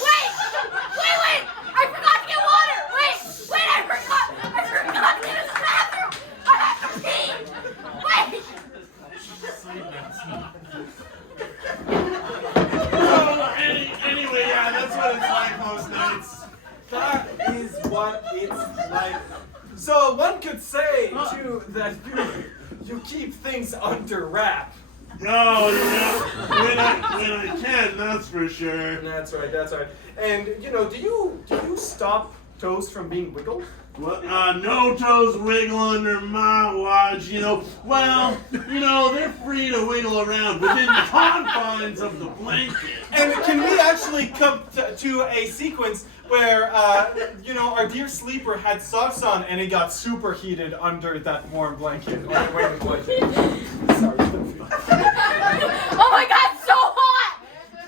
Wait! I forgot to get water. Wait! I forgot to get in the bathroom. I have to pee. Wait! Anyway, yeah, that's what it's like most nights. That is what it's like. So one could say too that you keep things under wrap. Oh, when I can, that's for sure. That's right. And do you stop toes from being wiggled? Well, no toes wiggle under my watch, Well, they're free to wiggle around within the confines of the blanket. And can we actually come to a sequence where, our dear sleeper had socks on and it got superheated under that warm blanket? Sorry. Oh my God, so hot!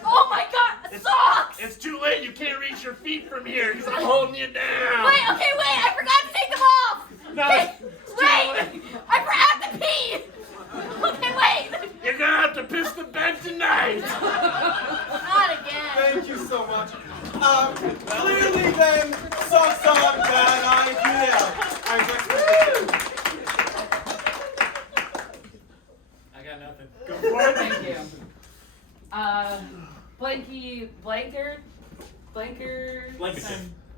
Oh my God, socks! It's too late. You can't reach your feet from here because I'm holding you down. Wait, I forgot to take them off! No, Wait! I forgot to pee! Okay, wait! You're gonna have to piss the bed tonight. Not again. Thank you so much. Clearly then, socks on, bad idea. I got nothing. Go for it. Thank you.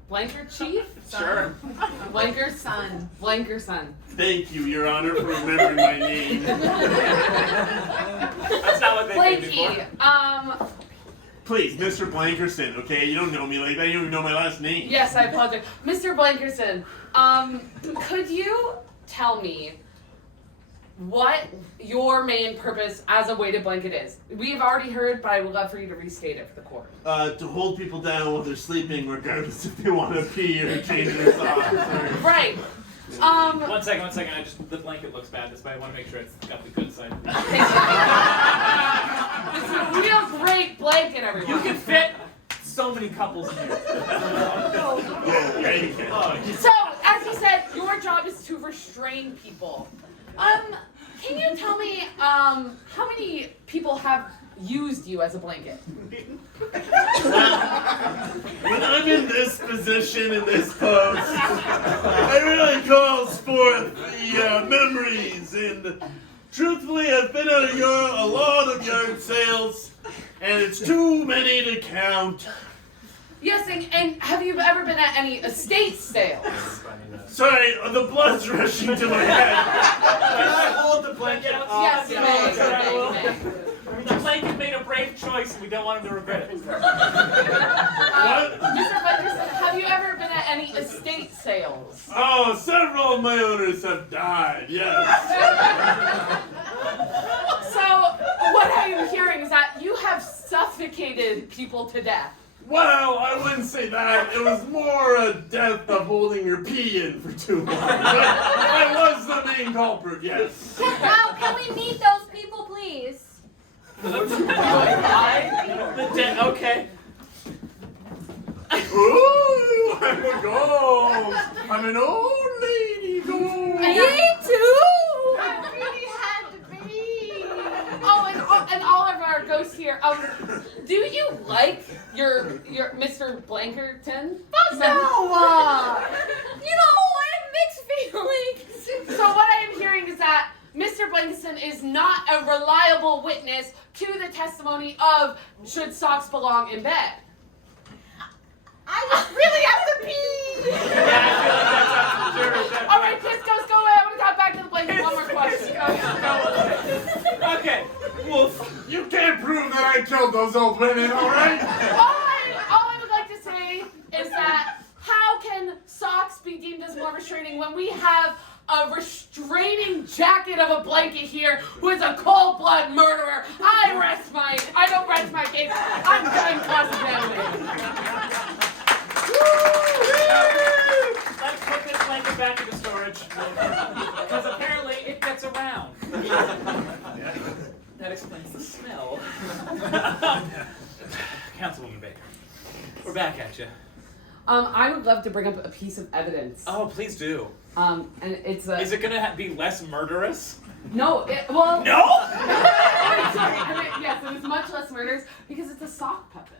Blanker Chief? Sure. Blanker Son. Thank you, Your Honor, for remembering my name. That's not what they did Blanky, before. Please, Mr. Blankerson, okay? You don't know me like that. You don't even know my last name. Yes, I apologize. Mr. Blankerson, could you tell me what your main purpose as a weighted blanket is? We've already heard, but I would love for you to restate it for the court. To hold people down while they're sleeping, regardless if they want to pee or change their socks. Right. One second. The blanket looks bad. This way I want to make sure it's got the good side. It's a real great blanket, everyone. You can fit so many couples in here. Yeah, you can. So, as you said, your job is to restrain people. Can you tell me, how many people have used you as a blanket? When I'm in this position, in this post, it really calls forth the memories. And truthfully, I've been at a lot of yard sales, and it's too many to count. Yes, and have you ever been at any estate sales? Sorry, the blood's rushing to my head. Can I hold the blanket off? Yes, you may. The blanket made a brave choice, and we don't want him to regret it. What? Mr. Blankerson, have you ever been at any estate sales? Oh, several of my owners have died, yes. So, what I am hearing is that you have suffocated people to death. Well, I wouldn't say that. It was more a death of holding your pee in for too long. But I was the main culprit, yes. Now, can we meet those people, please? Okay. Ooh, I'm a ghost. I'm an old lady ghost. Me too. I really had to be. Oh, and all of our ghosts here. Do you like your Mr. Blankerton? No. You know, I have mixed feelings. So what I am hearing is that Mr. Blankerton is not a reliable witness to the testimony of should socks belong in bed. I just really have to pee. All right, kids, go away. I want to go back to the blanket. One more question. Okay. Well, You can't prove that I killed those old women, all right? All I would like to say is that how can socks be deemed as more restraining when we have a restraining jacket of a blanket here who is a cold-blood murderer? I don't rest my case. I'm done cross-examining. let's put this blanket back into storage. Because apparently it gets around. That explains the smell. Councilwoman Baker, we're back at you. I would love to bring up a piece of evidence. Oh, please do. And it's a... Is it gonna be less murderous? No, well... No? I'm sorry. Yes, it is much less murders because it's a sock puppet.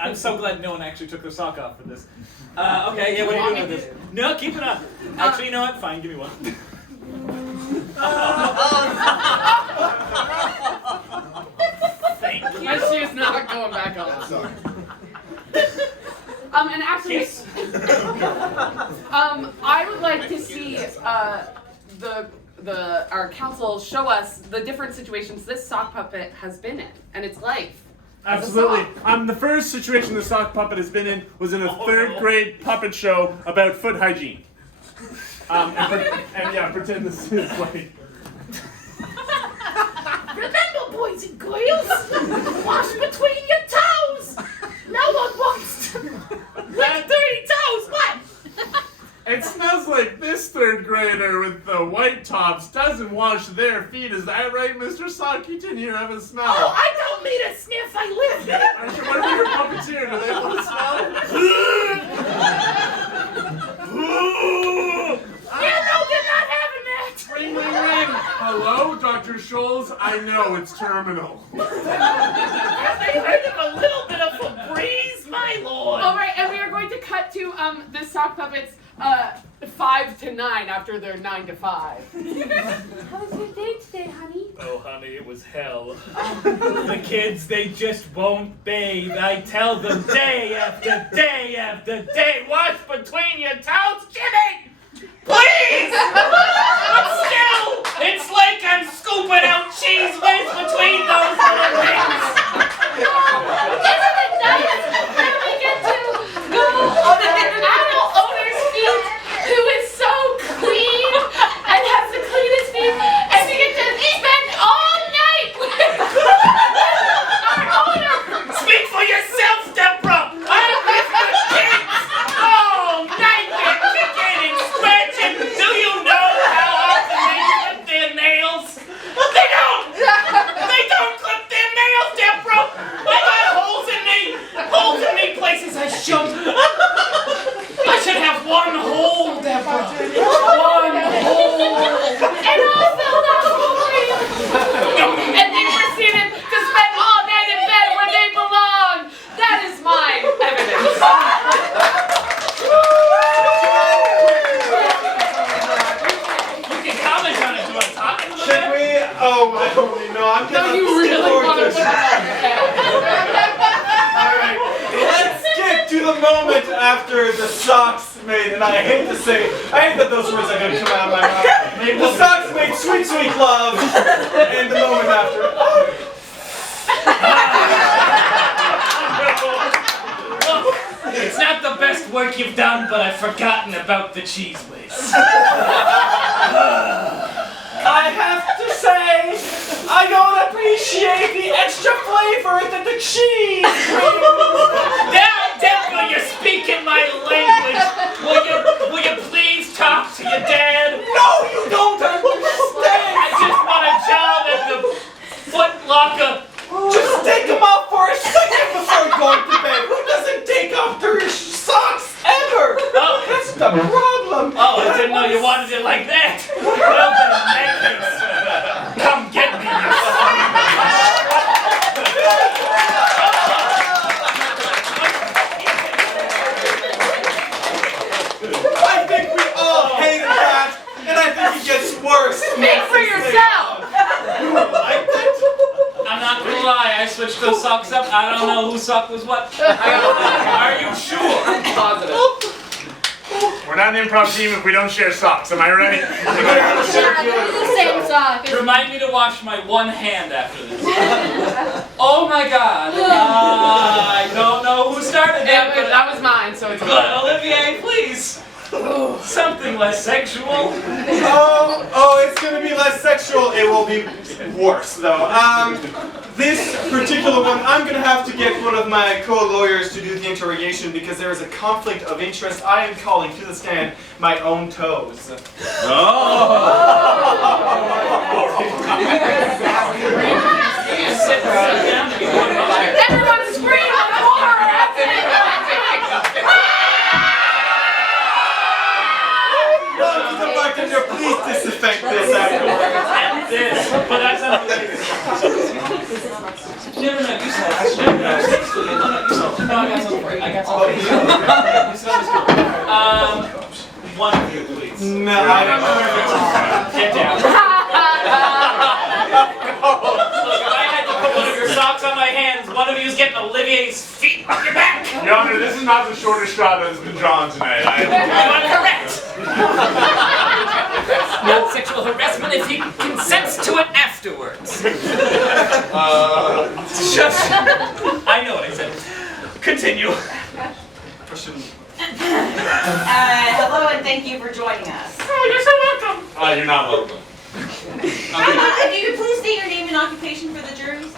I'm so glad no one actually took their sock off for this. Okay, yeah, what are you doing with this? No, keep it up. Actually, you know what? Fine, give me one. Thank you. And she's not going back on. Sorry. And actually, I would like to see our council show us the different situations this sock puppet has been in and its life. Absolutely. The first situation the sock puppet has been in was in a third grade puppet show about foot hygiene. Pretend this is like... Remember, boys and girls, wash between your toes. No one wants to lick dirty toes. What? It smells like this third grader with the white tops doesn't wash their feet. Is that right, Mr. Sockington? You have a smell. Oh, I don't need a sniff. I live here. What about your puppeteer? Do they want to smell? Yeah, no, they're not having that. Ring, ring, ring. Hello, Dr. Scholes? I know, it's terminal. Have they heard of a little bit of Febreze, my lord? All right, and we are going to cut to the sock puppets 5 to 9 after their 9 to 5. How was your day today, honey? Oh, honey, it was hell. The kids, they just won't bathe. I tell them day after day after day, wash between your toes, Jimmy! Please! But still, it's like I'm scooping out cheese whiz between those little things. Isn't it nice that we get to go on an animal owner's feet who is so clean and has the cleanest feet, and we get to spend all night with our owner? Speak for yourself, Deborah! I'm with the kids all night. They're kicking and scratching. Do you know how often they clip their nails? They don't! They don't clip their nails, Deborah! I got holes in me places I shouldn't. I should have one hole, Deborah. One hole. And all filled out for you. And they proceeded to spend all night in bed where they belong. That is my evidence. You can comment on it. Do you want to talk a little bit? Should we? Oh, I don't really know. I'm No, you really want to moment after the socks made, and I hate that those words are going to come out of my mouth. The socks made sweet, sweet love, and the moment after. It's not the best work you've done, but I've forgotten about the cheese whiz. I have to say, I don't appreciate the extra flavor that the cheese brings. Dad, you're speaking my language. Will you please talk to your dad? No, you don't understand. I just want a job at the Foot Locker. Just take them off for a second before going to bed. Who doesn't take off their socks ever? Oh, that's the problem. Oh, I didn't know you wanted it like that. Well, then in that case, come get me, you son. I think we all hated that, and I think it gets worse. Speak for yourself! I'm not gonna lie, I switched those socks up. I don't know whose sock was what. Are you sure? I'm positive. We're not an improv team if we don't share socks, am I right? The same sock. Remind me to wash my one hand after this. Oh my god. I don't know who started that, but That was mine, so it's good. Olivier, please. Something less sexual. Oh, it's gonna be less sexual. It will be worse, though. This particular one, I'm gonna have to get one of my co-lawyers to do the interrogation because there is a conflict of interest. I am calling to the stand my own toes. Everyone scream on the horror! Please disinfect this afterwards. And this, but that's not the No, you said No, you said No, I got something for you. I got something for you. One of you, please. No, I don't know. Get down. Look, if I had to put one of your socks on my hands, one of you's getting Olivier's feet on your back. Your Honor, this is not the shortest straw that has been drawn tonight. You are correct. Not sexual harassment if he consents to it afterwards. Just, I know what I said. Continue. Hello and thank you for joining us. Oh, you're so welcome. You're not welcome. If you could please state your name and occupation for the juries.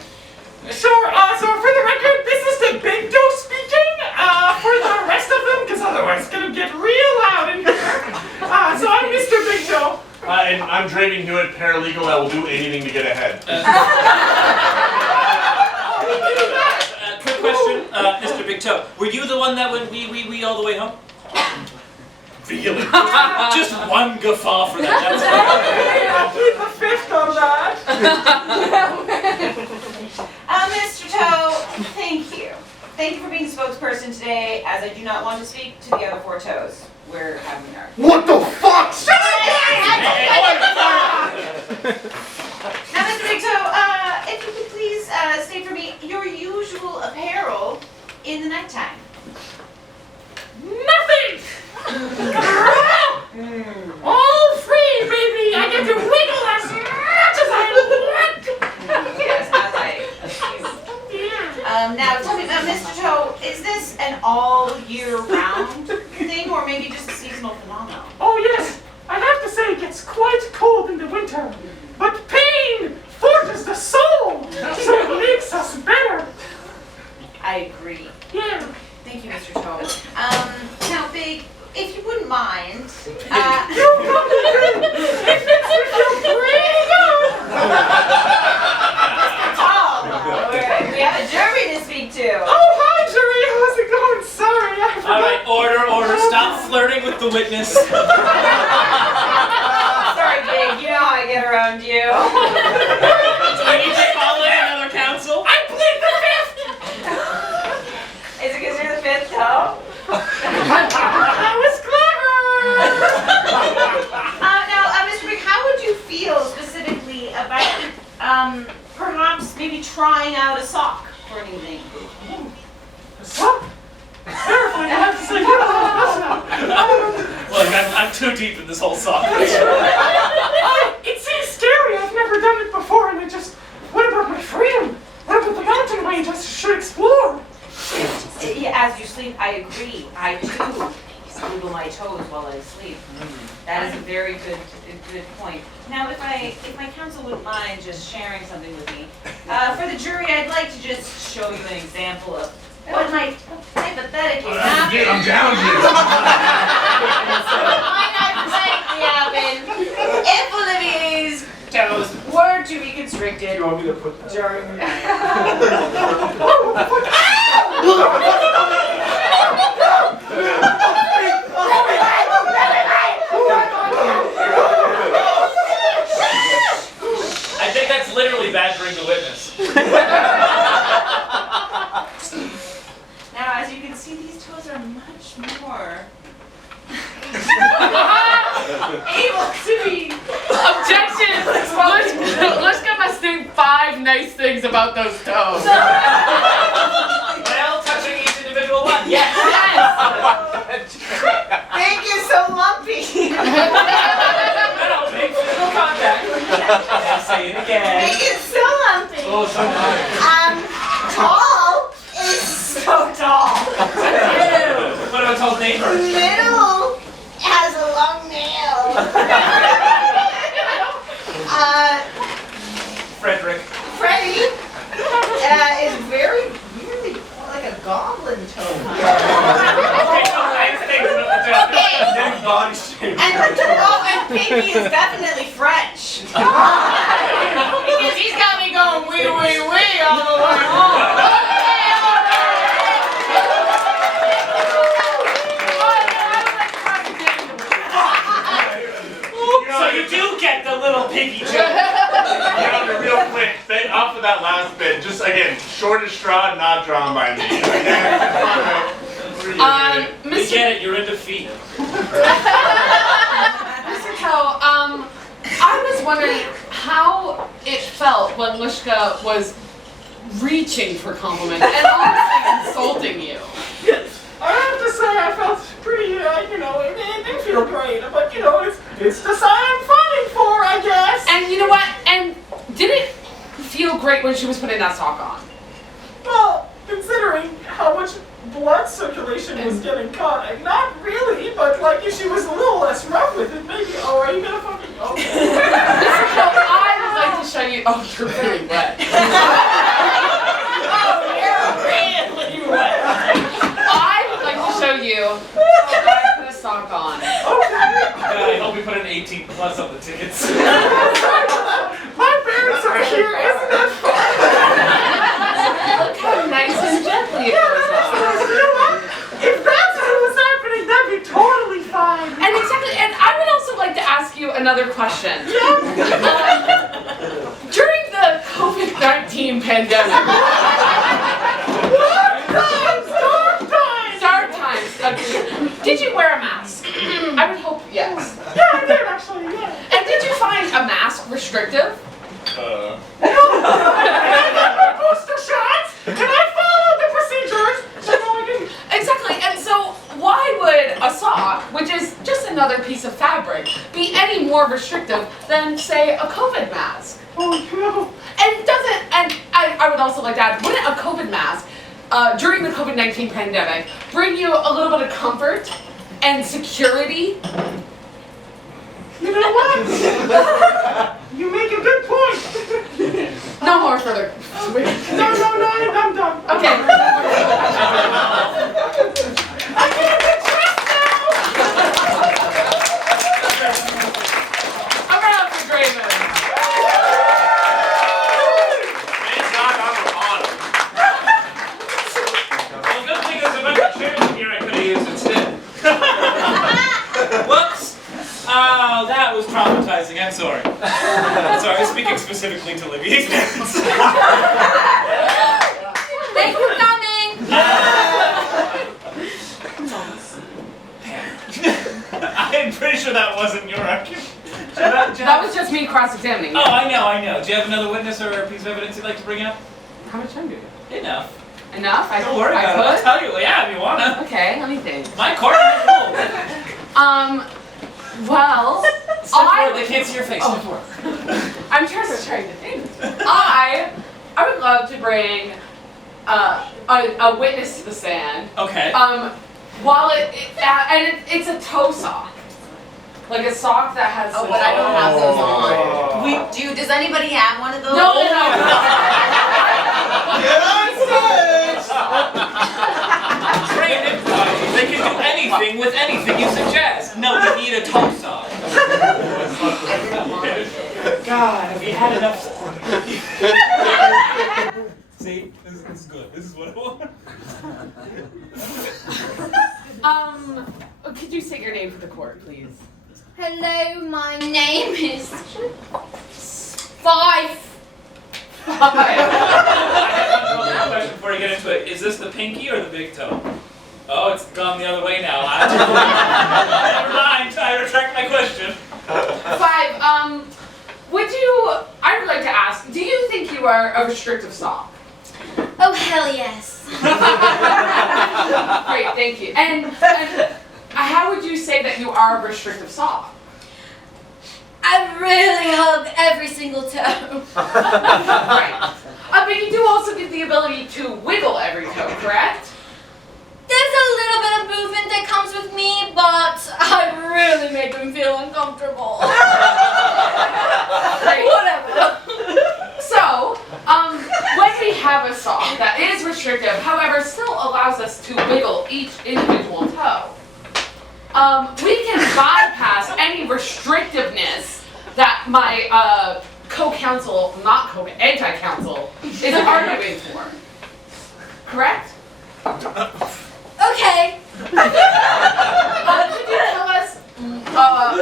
Sure, so for the record, this is the Big Toe speaking. For the rest of them, because otherwise it's gonna get real loud in here. So I'm Mr. Big Toe. And I'm Draven Hewitt, paralegal that will do anything to get ahead. Quick question, Mr. Big Toe. Were you the one that went wee all the way home? Really? Just one guffaw for that. That's I'll keep a fifth on that. Mr. Toe, thank you. Thank you for being spokesperson today, as I do not want to speak to the other 4 toes. We're having an argument. What the fuck? Now, Mr. Big Toe, if you could please state for me your usual apparel in the nighttime. Nothing! All free, baby! I get to wiggle as much as I want! Yes, as I assume. Now, tell me, Mr. Toe, is this an all-year-round thing, or maybe just a seasonal phenomenon? Oh yes, I have to say it gets quite cold in the winter, but pain forges the soul, so it makes us better. I agree. Yeah. Thank you, Mr. Toe. Now, Big, if you wouldn't mind, we have a jury to speak to. Oh, hi, jury. How's it going? Sorry, I forgot. all right, order. Stop flirting with the witness. Sorry, Big. You know how I get around you. Do I need to call in another counsel? I plead the fifth. Is it because you're the 5th toe? That was clever. Now, Mr. Big, how would you feel specifically about perhaps maybe trying out a sock for an evening? Stop. Terrifying. I'm too deep in this whole song. It seems scary. I've never done it before, and I just. What about my freedom? What about the mountain range I should explore? As you sleep, I agree. I too wiggle my toes while I sleep. That is a very good point. Now, if my counsel wouldn't mind just sharing something with me, for the jury, I'd like to just show you an example of what might hypothetically happen. I'm down here. Might hypothetically happen if Olivier's toes were to be constricted You want me to put that? during the night. I think that's literally badgering the witness. Now, as you can see, these toes are much more able to be. Objection! Liska must think 5 nice things about those toes. Well, touching each individual one. Yes. Thank you, so lumpy. No, make physical contact. Now say it again. Thank you, so lumpy. Oh, so nice. Tall is so tall. What about Tall's neighbor? Middle has a long nail. Frederick. Freddie is very weirdly like a goblin toe. Okay, no nice things about the toe. Okay. Big body shape. And Pinky is definitely French. Because he's got me going wee wee wee all the way home. So you do get the little piggy joke. Real quick, off of that last bit, just again, shortest straw not drawn by me. We Mr. get it, you're in defeat. Mr. Coe, I was wondering how it felt when Liska was reaching for compliments and honestly insulting you. I have to say, I felt pretty, it didn't feel great, but, it's the sign I'm fighting for, I guess. And you know what? And did it feel great when she was putting that sock on? Well, considering how much blood circulation was getting cut, not really, but, if she was a little less rough with it, maybe, are you gonna fucking, okay. Mr. Coe, I would like to show you, you're really wet. Really wet. I would like to show you how I put a sock on. I hope we put an 18 plus on the tickets. My parents are here, isn't that fun? Look how nice and gently it goes on. You know what? If that's what was happening, that'd be totally fine. And exactly, and I would also like to ask you another question. During the COVID-19 pandemic, dark times, did you wear a mask? I would hope yes. Yeah, I did actually, yeah. And did you find a mask restrictive? And I got my booster shots, and I followed the procedures, so no, I didn't. Exactly, and so why would a sock, which is just another piece of fabric, be any more restrictive than, say, a COVID mask? Oh, no. And I would also like to add, wouldn't a COVID mask, during the COVID-19 pandemic, bring you a little bit of comfort and security? You know what? You make a good point. No more further. No, I'm done. Okay. I can't get dressed now. Around for Draven. It's not on the bottom. Well, good thing there's a bunch of chairs in here I could have used instead. Whoops. Oh, that was traumatizing. I'm sorry. Sorry, I'm speaking specifically to Libby's parents. Thanks for coming. I'm pretty sure that wasn't your argument. That was just me cross-examining. Oh, I know. Do you have another witness or a piece of evidence you'd like to bring up? How much time do you have? Enough. Enough? Don't worry about it. I'll tell you. Yeah, if you wanna. Okay, let me think. My court is full. Well, Step forward, they can't see your face. Step forward. I'm just trying to think. I would love to bring a witness to the stand. Okay. While it's a toe sock, like a sock that has. Oh, but I don't have those on. Does anybody have one of those? No. Get on stage! Trained improv. They can do anything with anything you suggest. No, you need a toe sock. God, have you had enough? See, this is good. This is what I want. Could you state your name for the court, please? Hello, my name is Five. I have one question before you get into it. Is this the pinky or the big toe? Oh, it's gone the other way now. Never mind. I retract my question. Five, I would like to ask, do you think you are a restrictive sock? Oh, hell yes. Great, thank you. And how would you say that you are a restrictive sock? I really hug every single toe. Right. But you do also get the ability to wiggle every toe, correct? There's a little bit of movement that comes with me, but I really make them feel uncomfortable. Great. Whatever. So, when we have a sock that is restrictive, however, still allows us to wiggle each individual toe, we can bypass any restrictiveness that my anti-counsel is arguing for. Correct? Okay. Could you tell us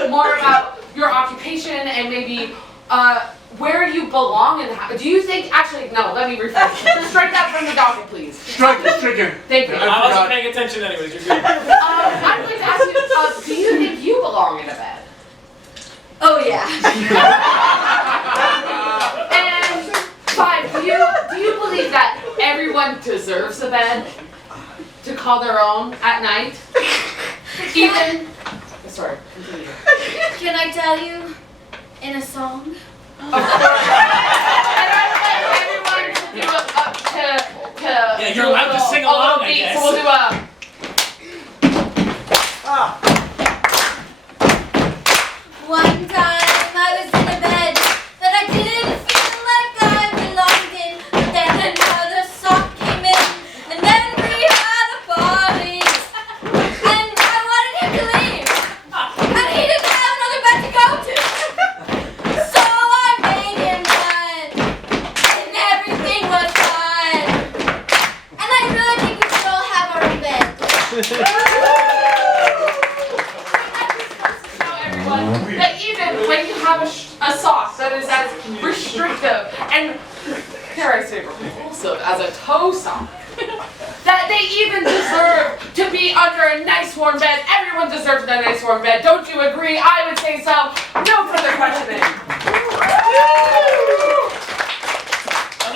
more about your occupation and maybe where you belong and how, do you think, actually, no, let me rephrase. Strike that from the docket, please. Strike is stricken. Thank you. I wasn't paying attention anyways. You're good. I'm going to ask you, do you think you belong in a bed? Oh yeah. And Five, do you believe that everyone deserves a bed to call their own at night? Even, sorry, continue. Can I tell you in a song? Of course. And I would like everyone to do Yeah, you're allowed to sing along, I guess. So we'll do a. One time I was in a bed that I didn't feel like I belonged in. But then another sock came in, and then we had a party. And I wanted him to leave, and he didn't have another bed to go to. So I made him one, and everything was fine. And I really think we should all have our own bed. That even when you have a sock that is as restrictive and, dare I say, repulsive as a toe sock, that they even deserve to be under a nice warm bed. Everyone deserves a nice warm bed. Don't you agree? I would say so. No further questioning.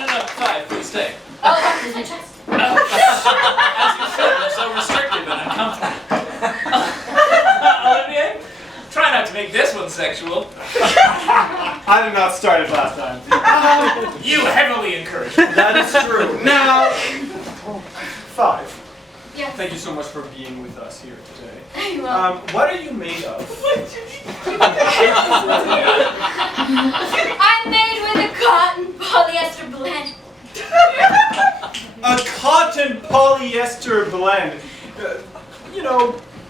No, Five, please stay. Oh, that's my chest. As you said, you're so restrictive and uncomfortable. Olivier, try not to make this one sexual. I did not start it last time. You heavily encourage it. That is true. Now, Five. Yes. Thank you so much for being with us here today. Well, What are you made of? I'm made with a cotton polyester blend. A cotton polyester blend.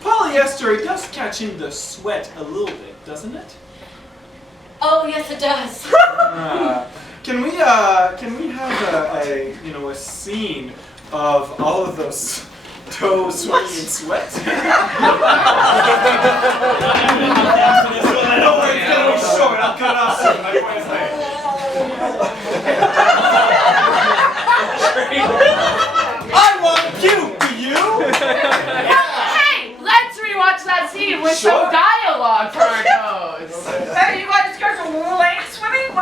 Polyester, it does catch in the sweat a little bit, doesn't it? Oh, yes, it does. Can we have a scene of all of those toes swimming in sweat? Don't worry, it's gonna be short. I'll cut off soon. My point is made. I want you. Do you? Hey, let's rewatch that scene with some dialogue for our toes. Hey, you guys are late swimming?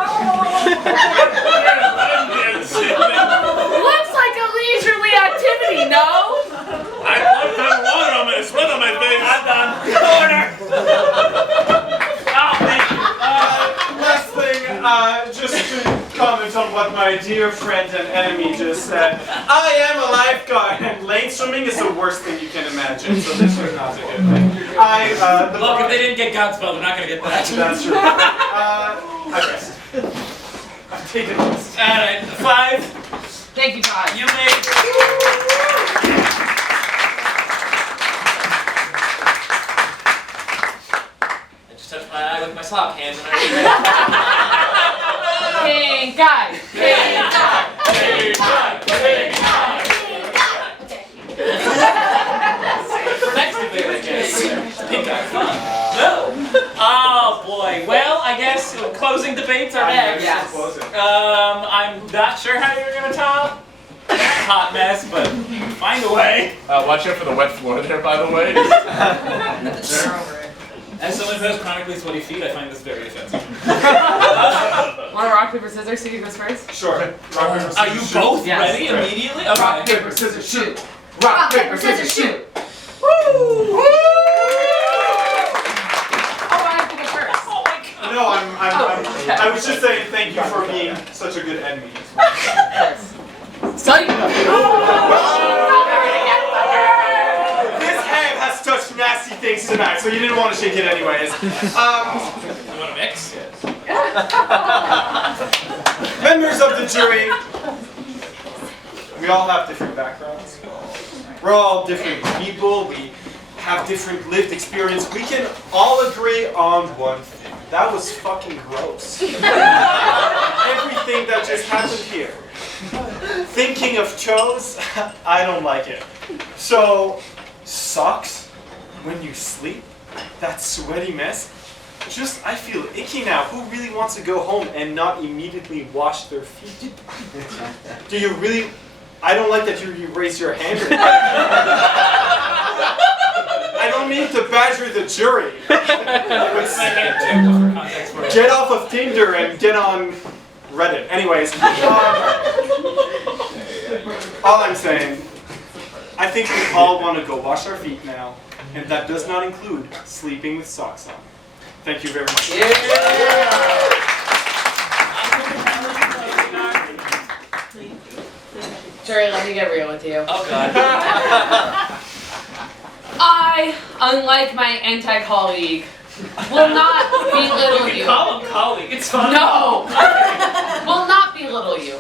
Looks like a leisurely activity, no? I put water on my sweat on my face. I'm done. Order. my dear friend and enemy just said, I am a lifeguard, and lane swimming is the worst thing you can imagine, so this was not a good thing. Look, if they didn't get Godspell, they're not going to get that. That's true. Okay. I'm taking this. Alright, 5. Thank you, Todd. You made... I just touched my eye with my sock hands and everything. Pink eye. Pink eye. Next debate, I guess. Pink eye. No. Oh boy. Well, I guess closing debates are next. Yes. I'm not sure how you're gonna top. Hot mess, but find a way. Watch out for the wet floor there, by the way. As someone who has chronically sweaty feet, I find this very offensive. Want to rock, paper, scissors? See who goes first? Sure. Rock, paper, Are you scissors, both Yes. ready immediately? Okay. Rock, paper, scissors, shoot. Rock, paper, scissors, shoot. Oh, I have to go first. Oh my god. No, okay. I was just saying thank you for being such a good enemy. Psych! This ham has touched nasty things tonight, so you didn't want to shake it anyways. You want to mix? Members of the jury, we all have different backgrounds. We're all different people. We have different lived experience. We can all agree on one thing. That was fucking gross. Everything that just happened here. Thinking of chose, I don't like it. So, socks when you sleep? That sweaty mess? Just, I feel icky now. Who really wants to go home and not immediately wash their feet? Do you really? I don't like that you raise your hand. I don't mean to badger the jury. Get off of Tinder and get on Reddit. Anyways, all I'm saying, I think we all want to go wash our feet now, and that does not include sleeping with socks on. Thank you very much. Jury, let me get real with you. Oh god. I, unlike my anti-colleague, will not belittle You you. can call him colleague, it's fine. No! Will not belittle you.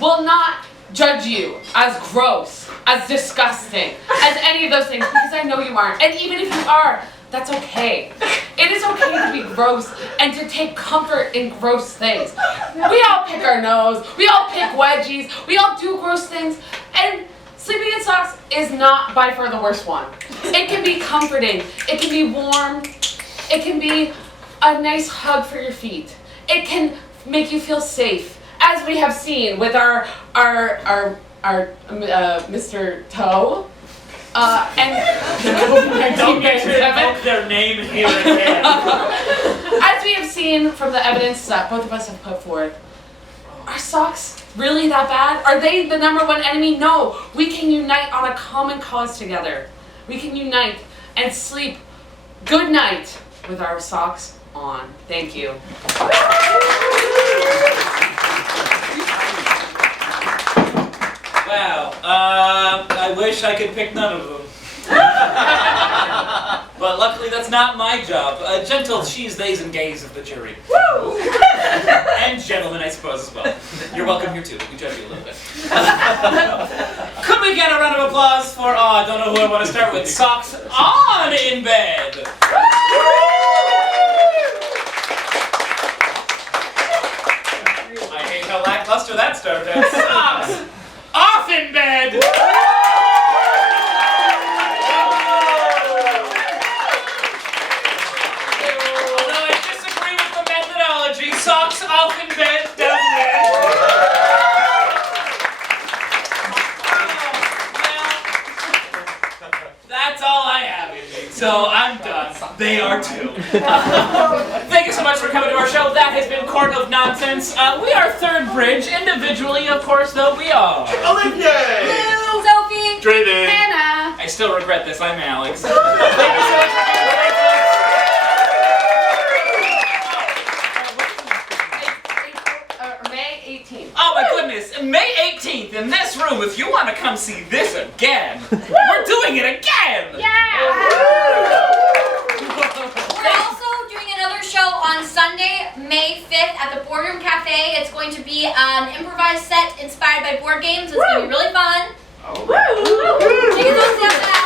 Will not judge you as gross, as disgusting, as any of those things, because I know you aren't. And even if you are, that's okay. It is okay to be gross and to take comfort in gross things. We all pick our nose, we all pick wedgies, we all do gross things, and sleeping in socks is not by far the worst one. It can be comforting, it can be warm, it can be a nice hug for your feet. It can make you feel safe, as we have seen with our Mr. Toe. And Don't get to invoke their name here and there. as we have seen from the evidence that both of us have put forth, are socks really that bad? Are they the #1 enemy? No. We can unite on a common cause together. We can unite and sleep good night with our socks on. Thank you. Wow. I wish I could pick none of them. But luckily that's not my job. Gentle she's, theys, and gays of the jury. Woo! And gentlemen, I suppose, as well. You're welcome here too. We judge you a little bit. Could we get a round of applause for, I don't know who I want to start with, socks on in bed? I hate how lackluster that started out. Socks off in bed! Although I disagree with the methodology, socks off in bed down there. That's all I have in me, so I'm done. They are too. Thank you so much for coming to our show. That has been Court of Nonsense. We are third bridge, individually, of course, though we are. Olivier! Sophie. Draven. Hannah. I still regret this. I'm Alex. Thank you so much for coming. May 18th. Oh my goodness! in this room if you want to come see this again. We're doing it again! We're also doing another show on Sunday, May 5th at the Boardroom Cafe. It's going to be an improvised set inspired by board games. It's going to be really fun. Chicken thumbs up now.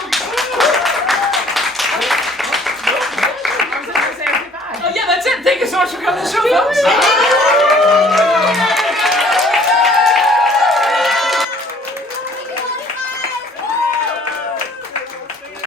Oh yeah, that's it. Thank you so much for coming to the show, folks.